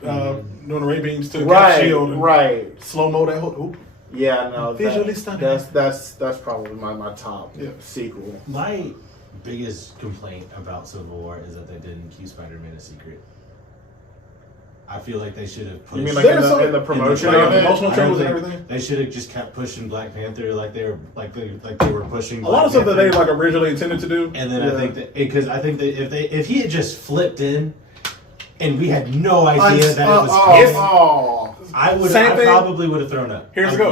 doing ray beams to Cap's shield. And Right. slow-mo that whole... Ooh. Yeah, no. Visually stunning. That's probably my top sequel. My biggest complaint about Civil War is that they didn't keep Spider-Man a secret. I feel like they should have pushed. You mean like in the promotion of it? Promotional I don't trailers and think- everything? They should have just kept pushing Black Panther like they were pushing. A lot of Black stuff that they Panther. originally intended to do. And then I think that because I think that if he had just flipped in, and we had no idea that it was him, I probably would have thrown up. Here's the go.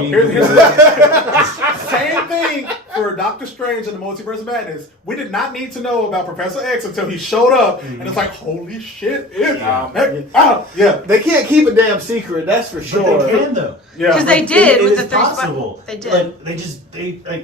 Same thing for Doctor Strange and the Multiverse of Madness. We did not need to know about Professor X until he showed up, and it's like, holy shit! They can't keep a damn secret. That's for sure. But they can though. Yeah, Because they did It with is the three possible. They did.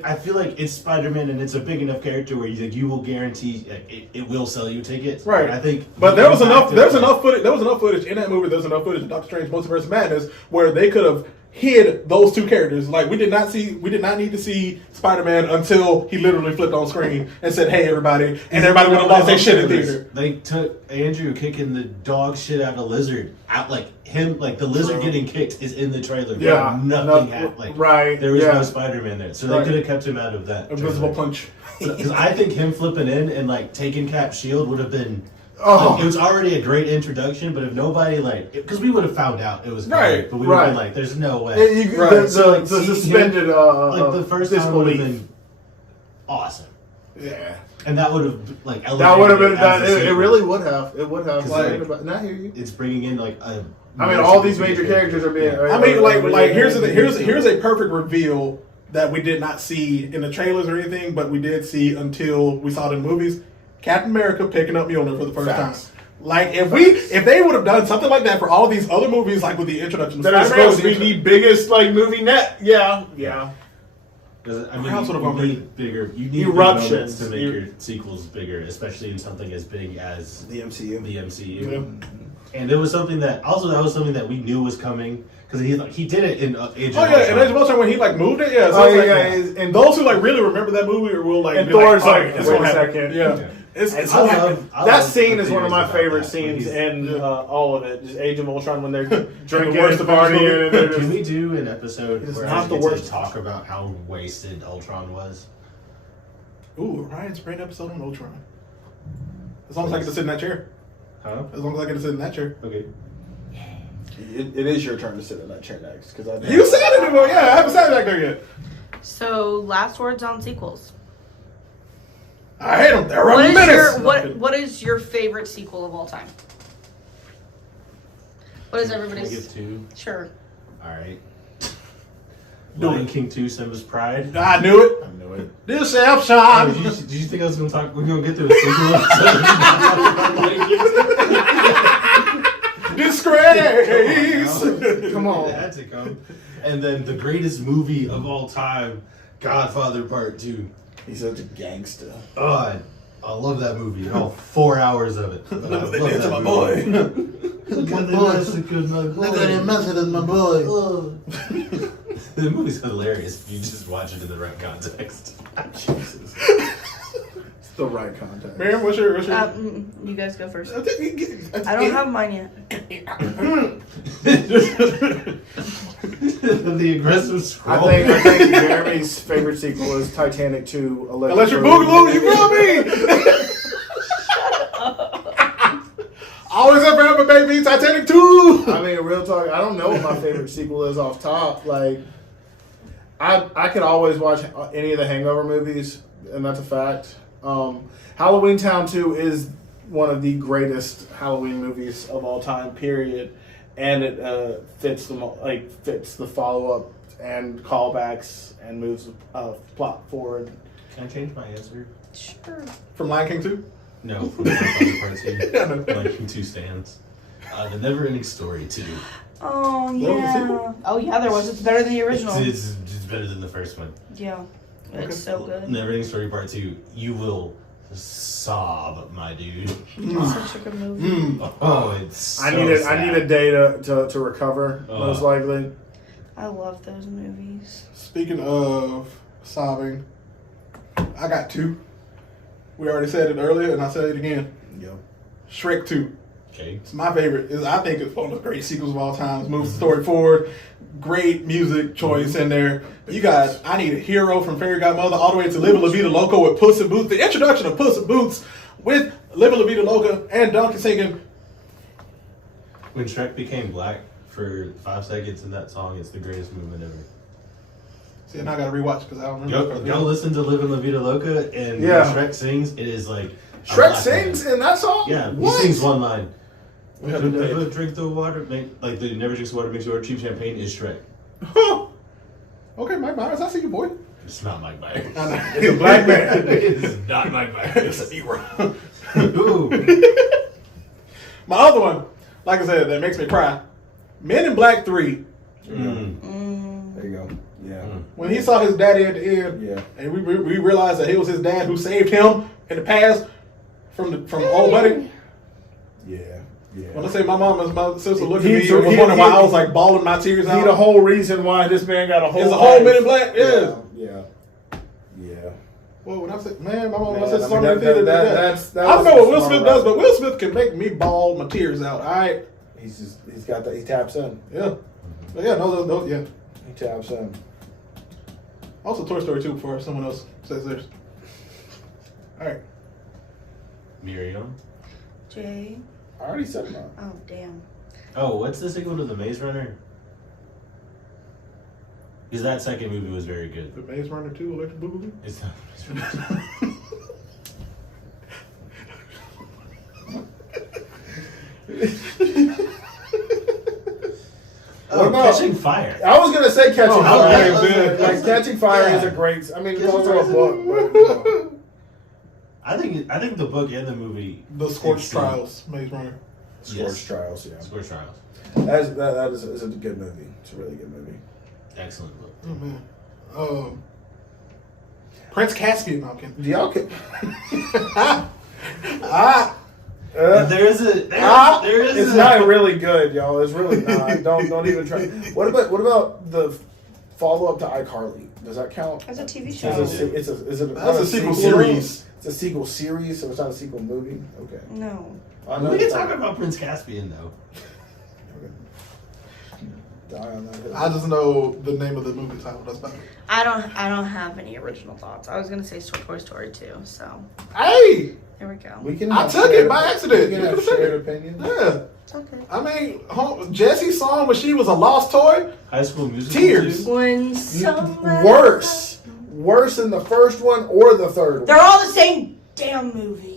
I feel like it's Spider-Man and it's a big enough character where you will guarantee it will sell you tickets. Right. And I think, but there was enough. There was enough footage in that movie. There's enough footage in Doctor Strange Multiverse of Madness where they could have hid those two characters. Like we did not need to see Spider-Man until he literally flipped on screen and said, "Hey, everybody," and everybody would have lost their shit in theater. They took Andrew kicking the dog shit out of Lizard out the Lizard getting kicked is in the trailer. Yeah. Nothing happened. Right. There was no Spider-Man there, so they could have kept him out of that. Invisible punch. Because I think him flipping in and taking Cap's shield would have been. Oh. It was already a great introduction, but if nobody because we would have found out it was Right, but we would have been like, "There's no way." The seeing suspended him, the first time would have disbelief. been awesome, Yeah. and that would have elevated That would have been it as that. a It sequel. really would have. It would have. 'Cause, Now I hear you. It's bringing in I mean, all these major characters are being. I mean, here's the thing. Here's a perfect reveal that we did not see in the trailers or anything, but we did see until we saw it in the movies. Captain America picking up Mjolnir for the first Facts. time. If they would have done something like that for all these other movies, like with the introduction of That is Spider-Man, supposed to be the biggest movie net. Yeah. I mean, else would have you gone need bigger. You need Eruptions. big moments to make your sequels bigger, especially in something as big as The MCU. the MCU. And it was something that we knew was coming because he did it in Age of Oh yeah, Ultron. and Age of Ultron when he moved it, yeah. So Oh, it's yeah, and those who really remember that movie will And be Thor's oh, like, it's wait gonna a happen. second. Yeah. Yeah. It's I happening. love That the scene is one of theories my about favorite that, scenes when he's- in all of it. Just Age of Ultron when they're drinking worst and of all partying. And they're Can just, we do an episode It's where not I the get worst. to talk about how wasted Ultron was? Ooh, Ryan's great episode on Ultron. As long as I get to sit in that chair. Huh? As long as I get to sit in that chair. Okay. it is your turn to sit in that chair next. Cause You said it before, yeah. I haven't said it back there yet. So, last words on sequels. I hate them. They're What a is menace. what is your favorite sequel of all time? What is Can I everybody's? give two? Sure. All right. Do Lion it. King 2, Simba's Pride. I knew it. I know it. Deception. Oh, did you think I was going to talk? We're going to get to a sequel? Disgrace. Come on. It had to come. And then the greatest movie of all time, Godfather Part 2. He's such a gangster. Oh, I love that movie. All 4 hours of it. But I love It's that my movie. boy. Look at him messing my boy. The movie's hilarious if you just watch it in the right context. Jesus. It's the right context. Miriam, what's your You guys go first. I I don't have mine yet. The aggressive scroll. I think Jeremy's favorite sequel is Titanic 2 Electric Boogaloo, you feel me? Always up forever, baby. Titanic 2. I mean, real talk, I don't know what my favorite sequel is off top. Like, I could always watch any of the Hangover movies, and that's a fact. Halloween Town 2 is one of the greatest Halloween movies of all time, period. And it fits the follow up and callbacks and moves plot forward. Can I change my answer? Sure. From Lion King 2? No, from the Part 2. Lion King 2 stands. The Never Ending Story 2. Oh, There was a yeah. sequel? Oh, yeah, there was. It's better than the original. It's better than the first one. Yeah. It's so good. Never Ending Story Part 2. You will sob, my dude. It's such a good movie. Oh, it's so I need sad. a day to recover, most likely. I love those movies. Speaking of sobbing, I got 2. We already said it earlier, and I'll say it again. Yep. Shrek 2. Okay. It's my favorite. I think it's one of the great sequels of all time. Moves the story forward. Great music choice in there. You got I Need a Hero from Fairy Godmother all the way to Live La Vida Loca with Puss in Boots. The introduction of Puss in Boots with Live La Vida Loca and Donkey singing. When Shrek became black for 5 seconds in that song, it's the greatest movement ever. See, and I gotta rewatch because I don't remember. Go listen to Livin' La Vida Loca, and Yeah. when Shrek sings, it is like a Shrek black sings man. in that song? Yeah, What? he sings one line. We have to do Never it. drink the water, like the never drinks water makes you order cheap champagne is Shrek. Okay, Mike Myers, I see you, boy. It's not Mike Myers. It's a black man. It's not Mike Myers. It's a hero. Ooh. My other one, like I said, that makes me cry. Men in Black 3. There you go. Yeah. When he saw his daddy at the end, Yeah. and we realized that it was his dad who saved him in the past from old buddy. Yeah. Yeah. When I say my sister looked at He's- me and was he- wondering he- why I was like bawling my tears See out. the whole reason why this man got a whole It's a whole life. Men in Black, yes. Yeah. Yeah. Well, when I said, man, my mom Man, said I mean, something that- like that. that I don't was know what a Will smart Smith does, route. but Will Smith can make me bawl my tears out. All right, He's got that. He taps in. yeah, but yeah, no, yeah. He taps in. Also, Toy Story 2 before someone else says theirs. All right, Miriam. Jay. I already said mine. Oh, damn. Oh, what's the sequel to The Maze Runner? Because that second movie was very good. The Maze Runner 2, Electric Boogaloo. It's not The Maze Runner. What about- Catching Fire? I was gonna say Catching Fire. okay, Like, good. like Catching Fire Yeah. is a great. I mean, it's Catching also a Fire book, but I think the book and the movie. The Scorched exceed- Trials, Maze Runner. Scorched Yes. Trials. Yeah, Scorched Trials. that is a good movie. It's a really good movie. Excellent book. Oh man, Prince Caspian. No, I'm kidding. Do y'all can? There is It's not really good, y'all. It's really not. Don't even try. What about the follow up to iCarly? Does that count? It's a TV Is show. it That's a sequel sequel? series. It's a sequel series, so it's not a sequel movie. Okay. No. I know We can it's talk not- about Prince Caspian though. Die on that hill. I just know the name of the movie title. That's about it. I don't have any original thoughts. I was gonna say Toy Story 2, so Hey, here we go. We can. I have took shared- it by accident. We can You have could've said shared it. opinions. yeah. It's okay. I mean, Jessie's song when she was a lost toy. High School Musical. Tears. 2? When someone Worse than the first one or the third one. They're all the same damn movie.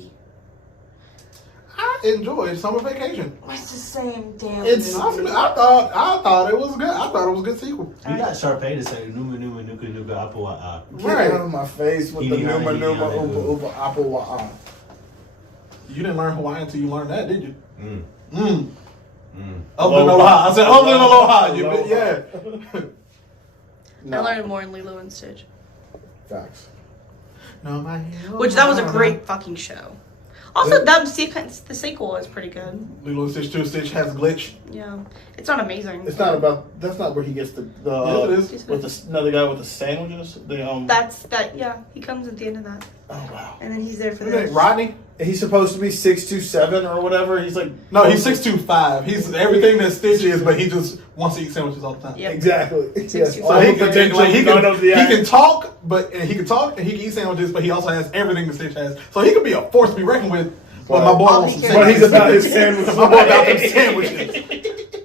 I enjoyed Summer Vacation. It's the same damn It's- movie. I thought it was good. I thought it was a good sequel. You got Sharpay to say Numa Numa Nuka Nuka Apple Get out of my face with the Hini Numa Hana, Numa Hini Hana, Upa Upa Apple Wa'a. You didn't learn Hawaiian until you learned that, did you? Mm. Other than Aloha. I said other than Aloha. You Aloha. yeah. No. I learned more in Lilo and Stitch, Facts. No, my which that was a great fucking show. Also, that sequence, the sequel is pretty good. Lilo and Stitch 2. Stitch has glitch. Yeah, it's not amazing. It's not about. That's not where he gets the. Yes, it is. With another guy with the sandwiches. That's that. Yeah, he comes at the end of that, Oh wow. and then he's there for Who's that? the. Rodney. He's supposed to be 6'2", or whatever. He's like No, he's 6'5". He's everything that Stitch is, but he just wants to eat sandwiches all the time. Yep. Exactly. Yes. 6'2". So he can, he none of the can talk, and he can eat sandwiches, but he also has everything that Stitch has. So he could be a force to be reckoned with. But my boy wants some But sandwiches. But he's about his sandwiches. My boy about them sandwiches,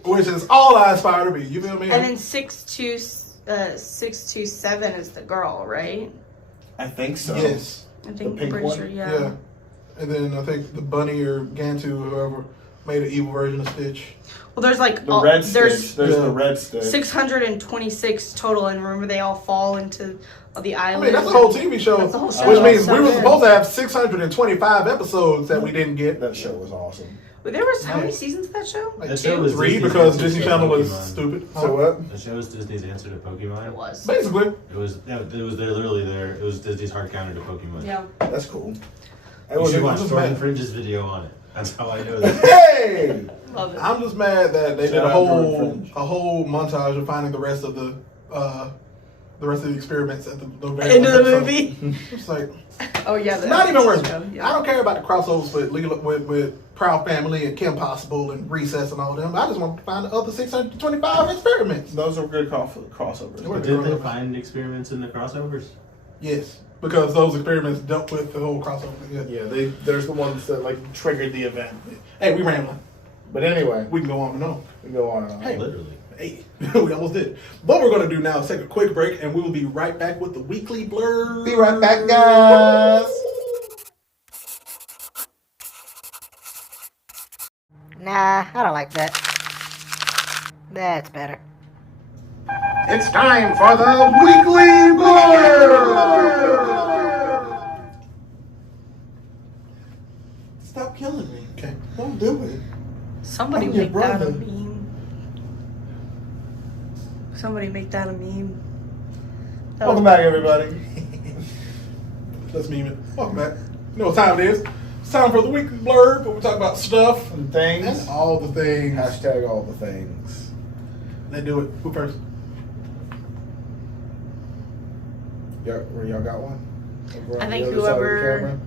which is all I aspire to be. You feel me? And then 6'7" is the girl, right? I think so. Yes. I think pink I'm pretty one? sure, Yeah. And then I think the bunny or Gantu or whoever made an evil version of Stitch. Well, there's like The red there's stick. There's Yeah. the red stick. 626 total, and remember they all fall into the I island. mean, that's a whole TV show, That's a whole show. which means So we were good. supposed to have 625 episodes that we didn't get. That show was awesome. Wait, there was how many seasons of that show? Like That show was 3 Disney's because answer Disney to Channel was Pokemon. stupid. So what? The show is Disney's answer to Pokemon. It was. Basically. It was literally there. It was Disney's hard counter to Pokemon. Yeah. That's cool. You should watch just Jordan mad. Fringe's video on it. That's how I know that. Hey! Love it. I'm just mad that they did Shout a out Jordan Fringe. whole montage of finding the rest of the experiments at the very End of last the episode. movie. It's like Oh yeah. not even worth show, it. yeah. I don't care about the crossovers with Proud Family and Kim Possible and Recess and all them. I just want to find the other 625 experiments. Those are good crossovers. They were But did they find experiments in the crossovers? Yes, because those experiments dealt with the whole crossover. Yeah. Yeah, there's the ones that like triggered the event. Hey, we rambling. But anyway, We can go on and on. we go on and on. Hey. Literally. Hey, we almost did. What we're going to do now is take a quick break, and we will be right back with the weekly blur. Be right back, guys. Nah, I don't like that. That's better. It's time for the weekly blur. Stop killing me. Okay, don't do it. Somebody I'm your make that a brother. meme. Somebody make that a meme. That Welcome was- back, everybody. Let's meme it. Welcome back. You know what time it is? It's time for the weekly blur, but we talk about stuff And things. and all the things. Hashtag all the things. Let's do it. Who first? Y'all got one? Over I on think the other side of the whoever- camera?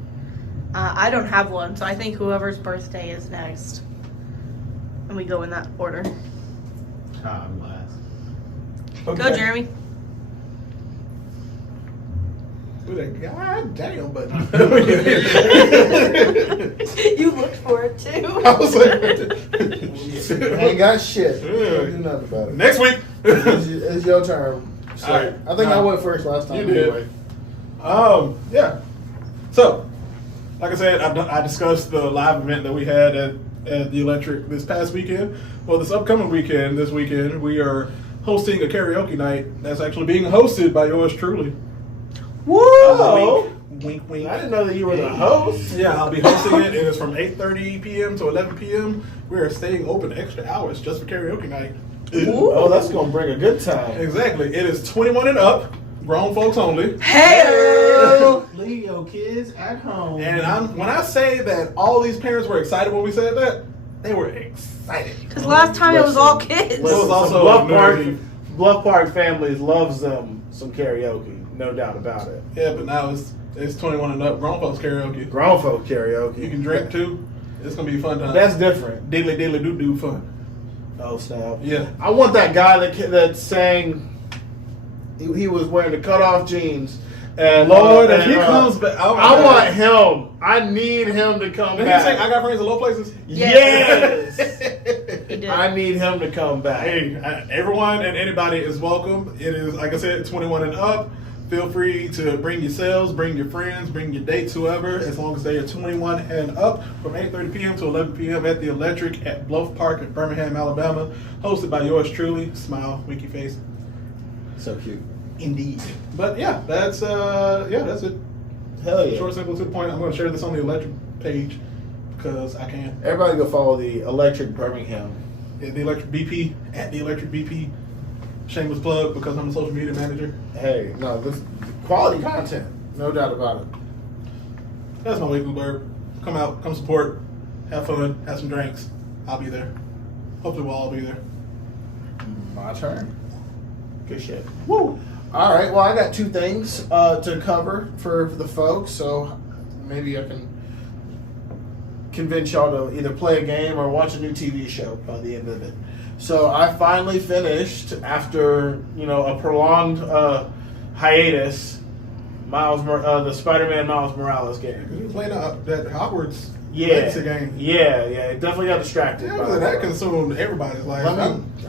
I don't have one, so I think whoever's birthday is next, and we go in that order. I'm last. Go, Okay. Jeremy. Who's that? God damn, but You looked for it too. I was like, Ain't got shit. Yeah. Can't do nothing about it. next week. It's your turn. So, All right. I think I No. went first last time. You did. Anyway. Yeah. So, like I said, I discussed the live event that we had at the Electric this past weekend. Well, this upcoming weekend, this weekend, we are hosting a karaoke night that's actually being hosted by yours truly. Whoa! Wink, wink. I didn't know that you were the host. Yeah, I'll be hosting it. It is from 8:30 p.m. to 11 p.m. We are staying open extra hours just for karaoke night. Oh, that's gonna bring a good time. Exactly. It is 21 and up, grown folks only. Hey. Leo kids at home. And when I say that all these parents were excited when we said that, they were excited. Because last time it was all kids. It was also Bluff New Park. Year's Eve. Bluff Park families loves them some karaoke, no doubt about it. Yeah, but now it's 21 and up, grown folks karaoke. Grown folk karaoke. You can drink too. It's gonna be a fun time. That's different. diddly diddly doo doo fun. Oh snap! Yeah. I want that guy that sang. He was wearing the cutoff jeans. And Lord, if and, he comes back, oh my I God. want him. I need him to come Did he back. say I got friends in low places? Yes. He did. I need him to come back. Hey, everyone and anybody is welcome. It is, like I said, 21 and up. Feel free to bring yourselves, bring your friends, bring your dates, whoever, as long as they are 21 and up, from 8:30 p.m. to 11 p.m. at the Electric at Bluff Park in Birmingham, Alabama. Hosted by yours truly, Smile, Winky Face. So cute. Indeed. But yeah, that's it. Hell yeah. Short, simple, to the point. I'm going to share this on the Electric page because I can. Everybody go follow the Electric Birmingham. At the Electric BP, at the Electric BP. Shameless plug because I'm a social media manager. Hey, no, this quality content, no doubt about it. That's my weekly blurb. Come out, come support, have fun, have some drinks. I'll be there. Hopefully we'll all be there. My turn. Good shit. Woo! All right, well, I got two things to cover for the folks, so maybe I can convince y'all to either play a game or watch a new TV show by the end of it. So I finally finished, after a prolonged hiatus, the Spider-Man Miles Morales game. You were playing that Hogwarts Yeah, game. yeah. It definitely got distracted. Yeah, by but that consumed everybody's life.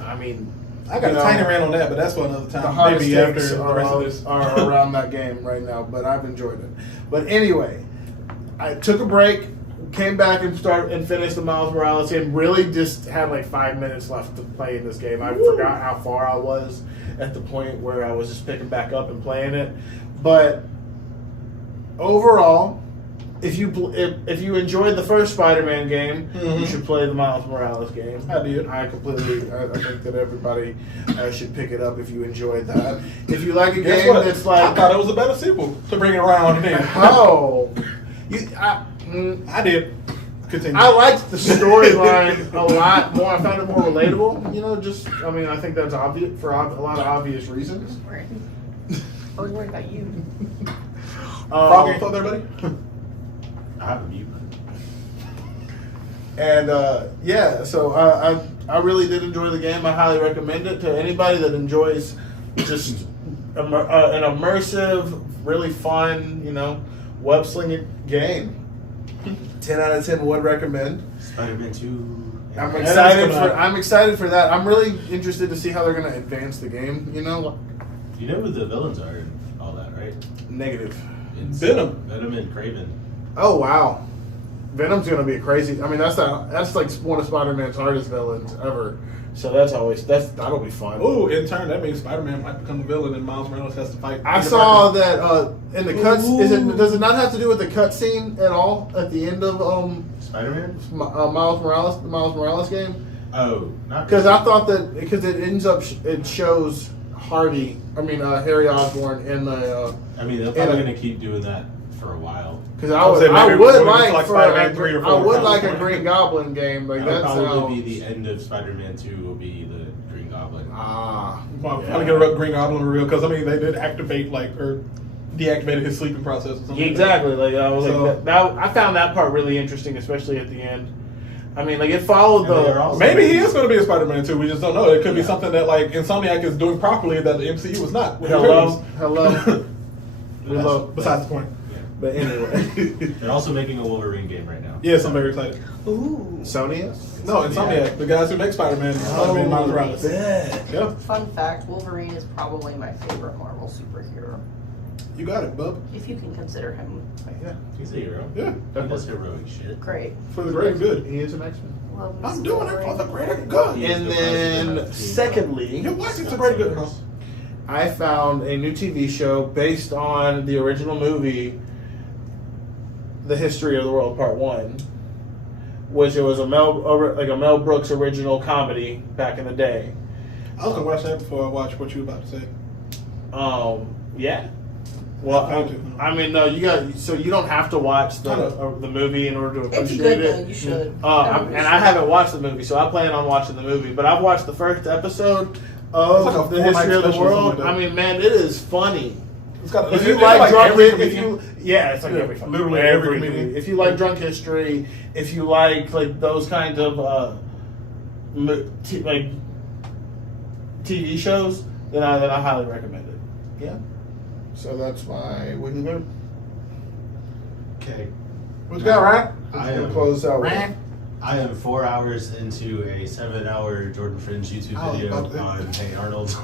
I mean, I got a tiny rant on that, but that's for another time. the hardest Maybe after takes the rest of this. are around that game right now, but I've enjoyed it. But anyway, I took a break, came back and finished the Miles Morales game. Really just had like 5 minutes left to play in this game. I forgot how far I was at the point where I was just picking back up and playing it. But overall, if you enjoyed the first Spider-Man game, you should play the Miles Morales game. I did. I think that everybody should pick it up if you enjoyed that. If you like a Guess game what? that's like, I thought it was a better sequel to bring it around. oh, I did. Continue. I liked the storyline a lot more. I found it more relatable. I think that's obvious for a lot of obvious reasons. I was worried about you. Froggy, thought everybody. I have a mute. And so I really did enjoy the game. I highly recommend it to anybody that enjoys just an immersive, really fun, web slinging game. 10 out of 10 would recommend. Spider-Man 2. I'm excited for that. I'm really interested to see how they're going to advance the game. You know who the villains are and all that, right? Negative. It's Venom. Venom and Kraven. Oh wow, Venom's gonna be crazy. I mean, that's like one of Spider-Man's hardest villains ever. So that'll be fun. Oh, in turn, that means Spider-Man might become the villain, and Miles Morales has to fight. I saw that in the cuts. Does it not have to do with the cutscene at all at the end of Spider-Man? Miles Morales, the Miles Morales game? Oh, not Because I thought that because it ends up it shows Harry Osborn in the. they're probably going to keep doing that for a while. Because I would like Spider-Man 3 or 4. I would like a Green Goblin game like that. Probably be the end of Spider-Man 2 will be the Green Goblin. I'm trying to get a Green Goblin real, because they did activate or deactivated his sleeping process or something. Exactly. I found that part really interesting, especially at the end. It followed Maybe he is going to be a Spider-Man too. We just don't know. It could be something that Insomniac is doing properly that the MCU was not. Hello. Besides the point. Yeah. But anyway, They're also making a Wolverine game right now. Yes, I'm very excited. Ooh. Sony is. No, Insomniac, the guys who make Spider-Man, Spider-Man Miles Morales. Yeah, Fun fact: Wolverine is probably my favorite Marvel superhero, you got it, bub. if you can consider him. Yeah, He's a hero. Yeah, He does heroic shit. Great. for the greater good. he is an X-Men. Love I'm his doing it for story. the greater good. He is And the then, president of Team secondly, Your wife is a greater good, huh? I found a new TV show based on the original movie, The History of the World Part 1, which it was a Mel Brooks original comedy back in the day. I was gonna watch that before I watch what you were about to say. Yeah. Well, no, you don't have to watch I the movie in order to It's appreciate good it. though. You should. And I haven't watched the movie, so I plan on watching the movie. But I've watched the first episode of It's like a The History of the special or World. something like that. Man, it is funny. It's got. If you it's like drunk, every if comedian. you it's like Yeah, every literally every comedian. If you like drunk history, if you like those kinds of TV shows, then I highly recommend it. Yeah. So that's my wooden go. Okay. What you got, Ryan? I Gonna am, close out. I am 4 hours into a 7-hour Jordan Fringe YouTube video on Hey Arnold.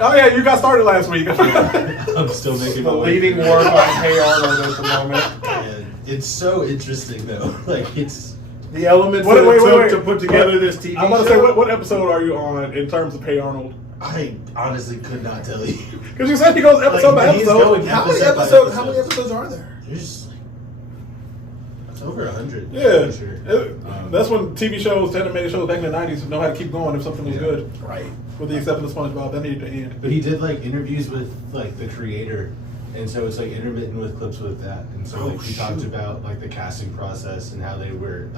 Oh yeah, you got started last week. I'm still making The my way leading through work it. on Hey Arnold at the moment. And it's so interesting though. It's The elements Wait, that wait, it took wait. to put together this TV I'm gonna show. say, what episode are you on in terms of Hey Arnold? I honestly could not tell you. Because you said he goes episode by he's episode. going How many episode by episodes? How many episodes are there? There's it's over 100. Yeah, I'm sure. That's when TV shows, animated shows back in the '90s know how to keep going if something was good. Right. With the exception of SpongeBob, that needed to end. But he did interviews with the creator, and so it's intermittent with clips with that. And so he talked about the casting process and how they were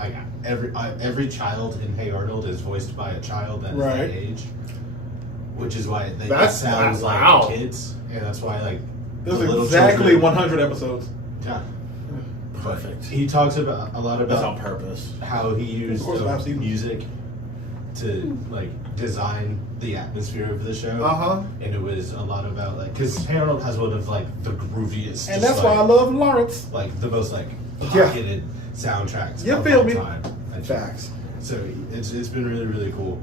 every child in Hey Arnold is voiced by a child that is Right. that age, which is why it That's- sounds wow. like kids, and that's why There's the little exactly children- 100 episodes. Yeah. perfect. He talks about a lot That's on about purpose. how he used course, I've seen music to like design the atmosphere of the show. And it was a lot about like because Harold has one of like the grooviest, And just, that's why I like, love Lawrence. like the most like Yeah. pocketed soundtracks. You of feel all me? time. Facts. So it's been really, really cool.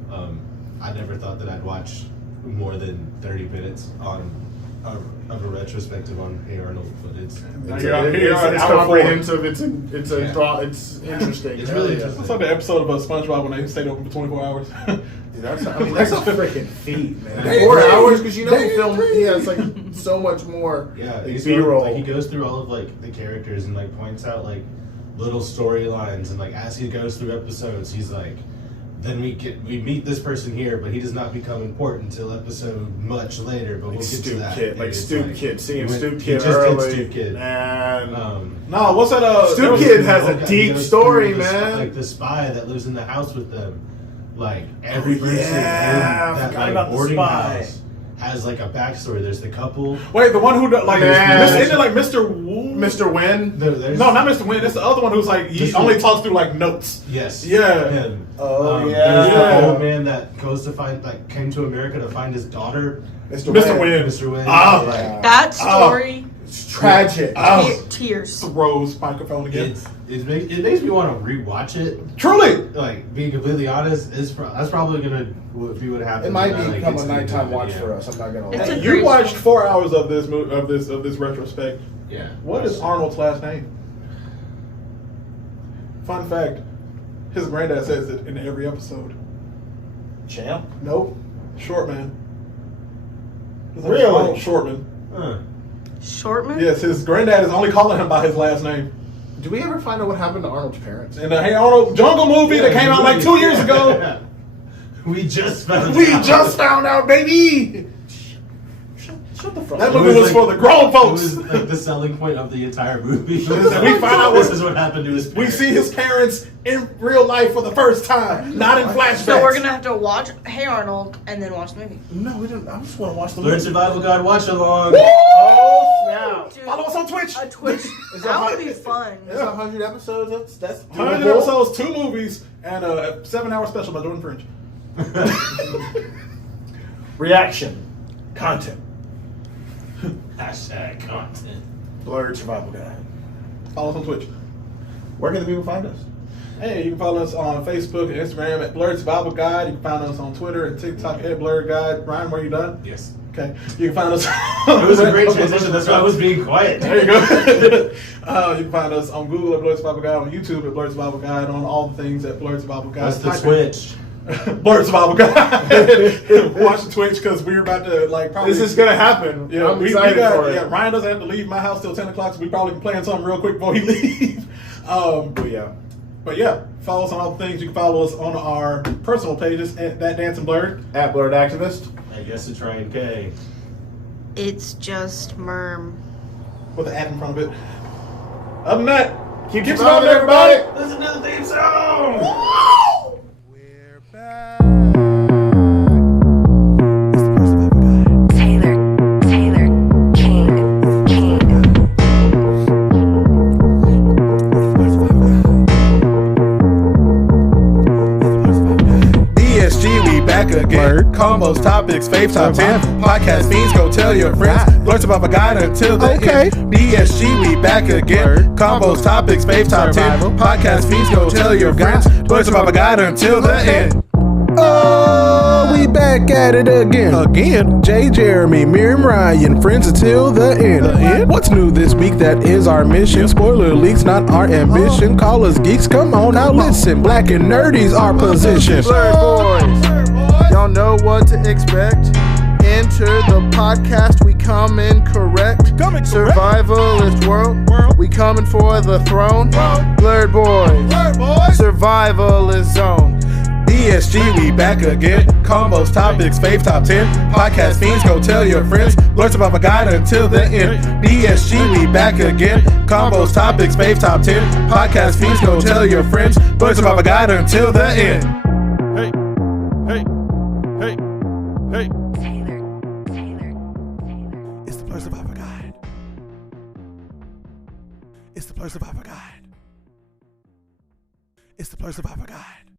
I never thought that I'd watch more than 30 minutes on of a retrospective on Hey Arnold, but it's It's comprehensive. It's a Yeah. thought. It's interesting. It's really It's interesting. like the episode about SpongeBob when they stayed open for 24 hours. That's a freaking feat, man. They 4 agree. hours because you know They he filmed. agree. He has like so much more. Yeah, like, he's B-roll. like he goes through all of like the characters and like points out like little storylines and like as he goes through episodes, he's like, then we meet this person here, but he does not become important until episode much later. But we'll get to Stoop that. Kid, like It's Stoop Kid, seeing Stoop he Kid just early. did Stoop Kid. And No, what's that? Stoop that Kid has a He deep goes story, through the man. like the spy that lives in the house with them, like every person yeah, in I that forgot like about the boarding spy. house has like a backstory. There's the couple. Wait, the one who like Man. isn't it like Mr. Wu? Mr. Wynn. There's, No, not Mr. Wynn. It's the other one who's like he Just only the- talks through like notes. Yes. Yeah. Him. Oh, There's yeah. the old man that goes to find, like, came to America to find his daughter. Mr. Wynn. Mr. Wynn. Ah. like, That story, It's tragic. tears. Throws microphone again. it makes me want to rewatch it. Truly. Like, being completely honest, that's probably gonna be what happens. It might when I, like, become get a to the end nighttime of it, watch yeah. for us. I'm not gonna It's lie. a You great watched show. 4 hours of this of this retrospect. Yeah. What is Arnold's last name? Fun fact: his granddad says it in every episode. Champ? Nope, Shortman. His name is Really? Arnold Shortman. Huh. Shortman? Yes, his granddad is only calling him by his last name. Do we ever find out what happened to Arnold's parents? In the Hey Arnold Jungle movie that came out like 2 years ago. We just found We out. just found out, baby. Shut the fuck That up. movie was for the grown folks. It was like the selling point of the entire movie. We find out this is what happened to his We parents. see his parents in real life for the first time, not in flashbacks. So we're gonna have to watch Hey Arnold and then watch the movie. No, we don't. I just want to watch the Learn movie. Survival Guide watch along. Oh, snap. Dude, Follow us on Twitch. a Twitch. that That would how- be fun. It's 100 episodes. That's 100 doable. episodes, 2 movies, and a 7-hour special by Jordan Fringe. Reaction. Content. Hashtag content. Blurred Survival Guide. Follow us on Twitch. Where can the people find us? Hey, you can follow us on Facebook and Instagram at Blurred Survival Guide. You can find us on Twitter and TikTok at Blurred Guide. Ryan, were you done? Yes. Okay. You can find us. It was a great transition. That's why I was being quiet. There you go. You can find us on Google at Blurred Survival Guide, on YouTube at Blurred Survival Guide, on all the things at Blurred Survival Guide. What's the Type in Twitch? Blurred Survival Guide. Watch the Twitch because we're about to probably. This is gonna happen. Yeah, I'm excited for it. Yeah, Ryan doesn't have to leave my house till 10 o'clock, so we probably can plan something real quick before he leaves. But yeah. But yeah, follow us on all the things. You can follow us on our personal pages at That Dancing Blurred. At Blurred Activist. I guess it's Ryan K. It's just Merm. With the ad in front of it. Other than that, Keep keep smiling, smiling, everybody. Listen to the theme song. We're back. Taylor, King. DSG, we back again. Combos, topics, fave top 10. Podcast fiends, go tell your friends. Blurts about a guide until the end. DSG, we back again. Combos, topics, fave top 10. Podcast fiends, go tell your friends. Blurts about a guide until the end. Oh, we back at it again. Again? Jay, Jeremy, Miriam, Ryan, friends until the end. What's new this week? That is our mission. Spoiler leaks, not our ambition. Call us geeks. Come on now, listen. Black and nerdy's our position. Blurred boys. Y'all know what to expect. Enter the podcast. We come in correct. Survivalist world. We coming for the throne. Blurred boys. Survivalist zone. DSG, we back again. Combos, topics, fave top 10. Podcast fiends, go tell your friends. Blurts about a guide until the end. DSG, we back again. Combos, topics, fave top 10. Podcast fiends, go tell your friends. Blurts about a guide until the end. Hey, hey, hey, hey. Taylor. It's the Blurts about a guide. It's the Blur Survivor Guide. It's the Blur Survivor Guide.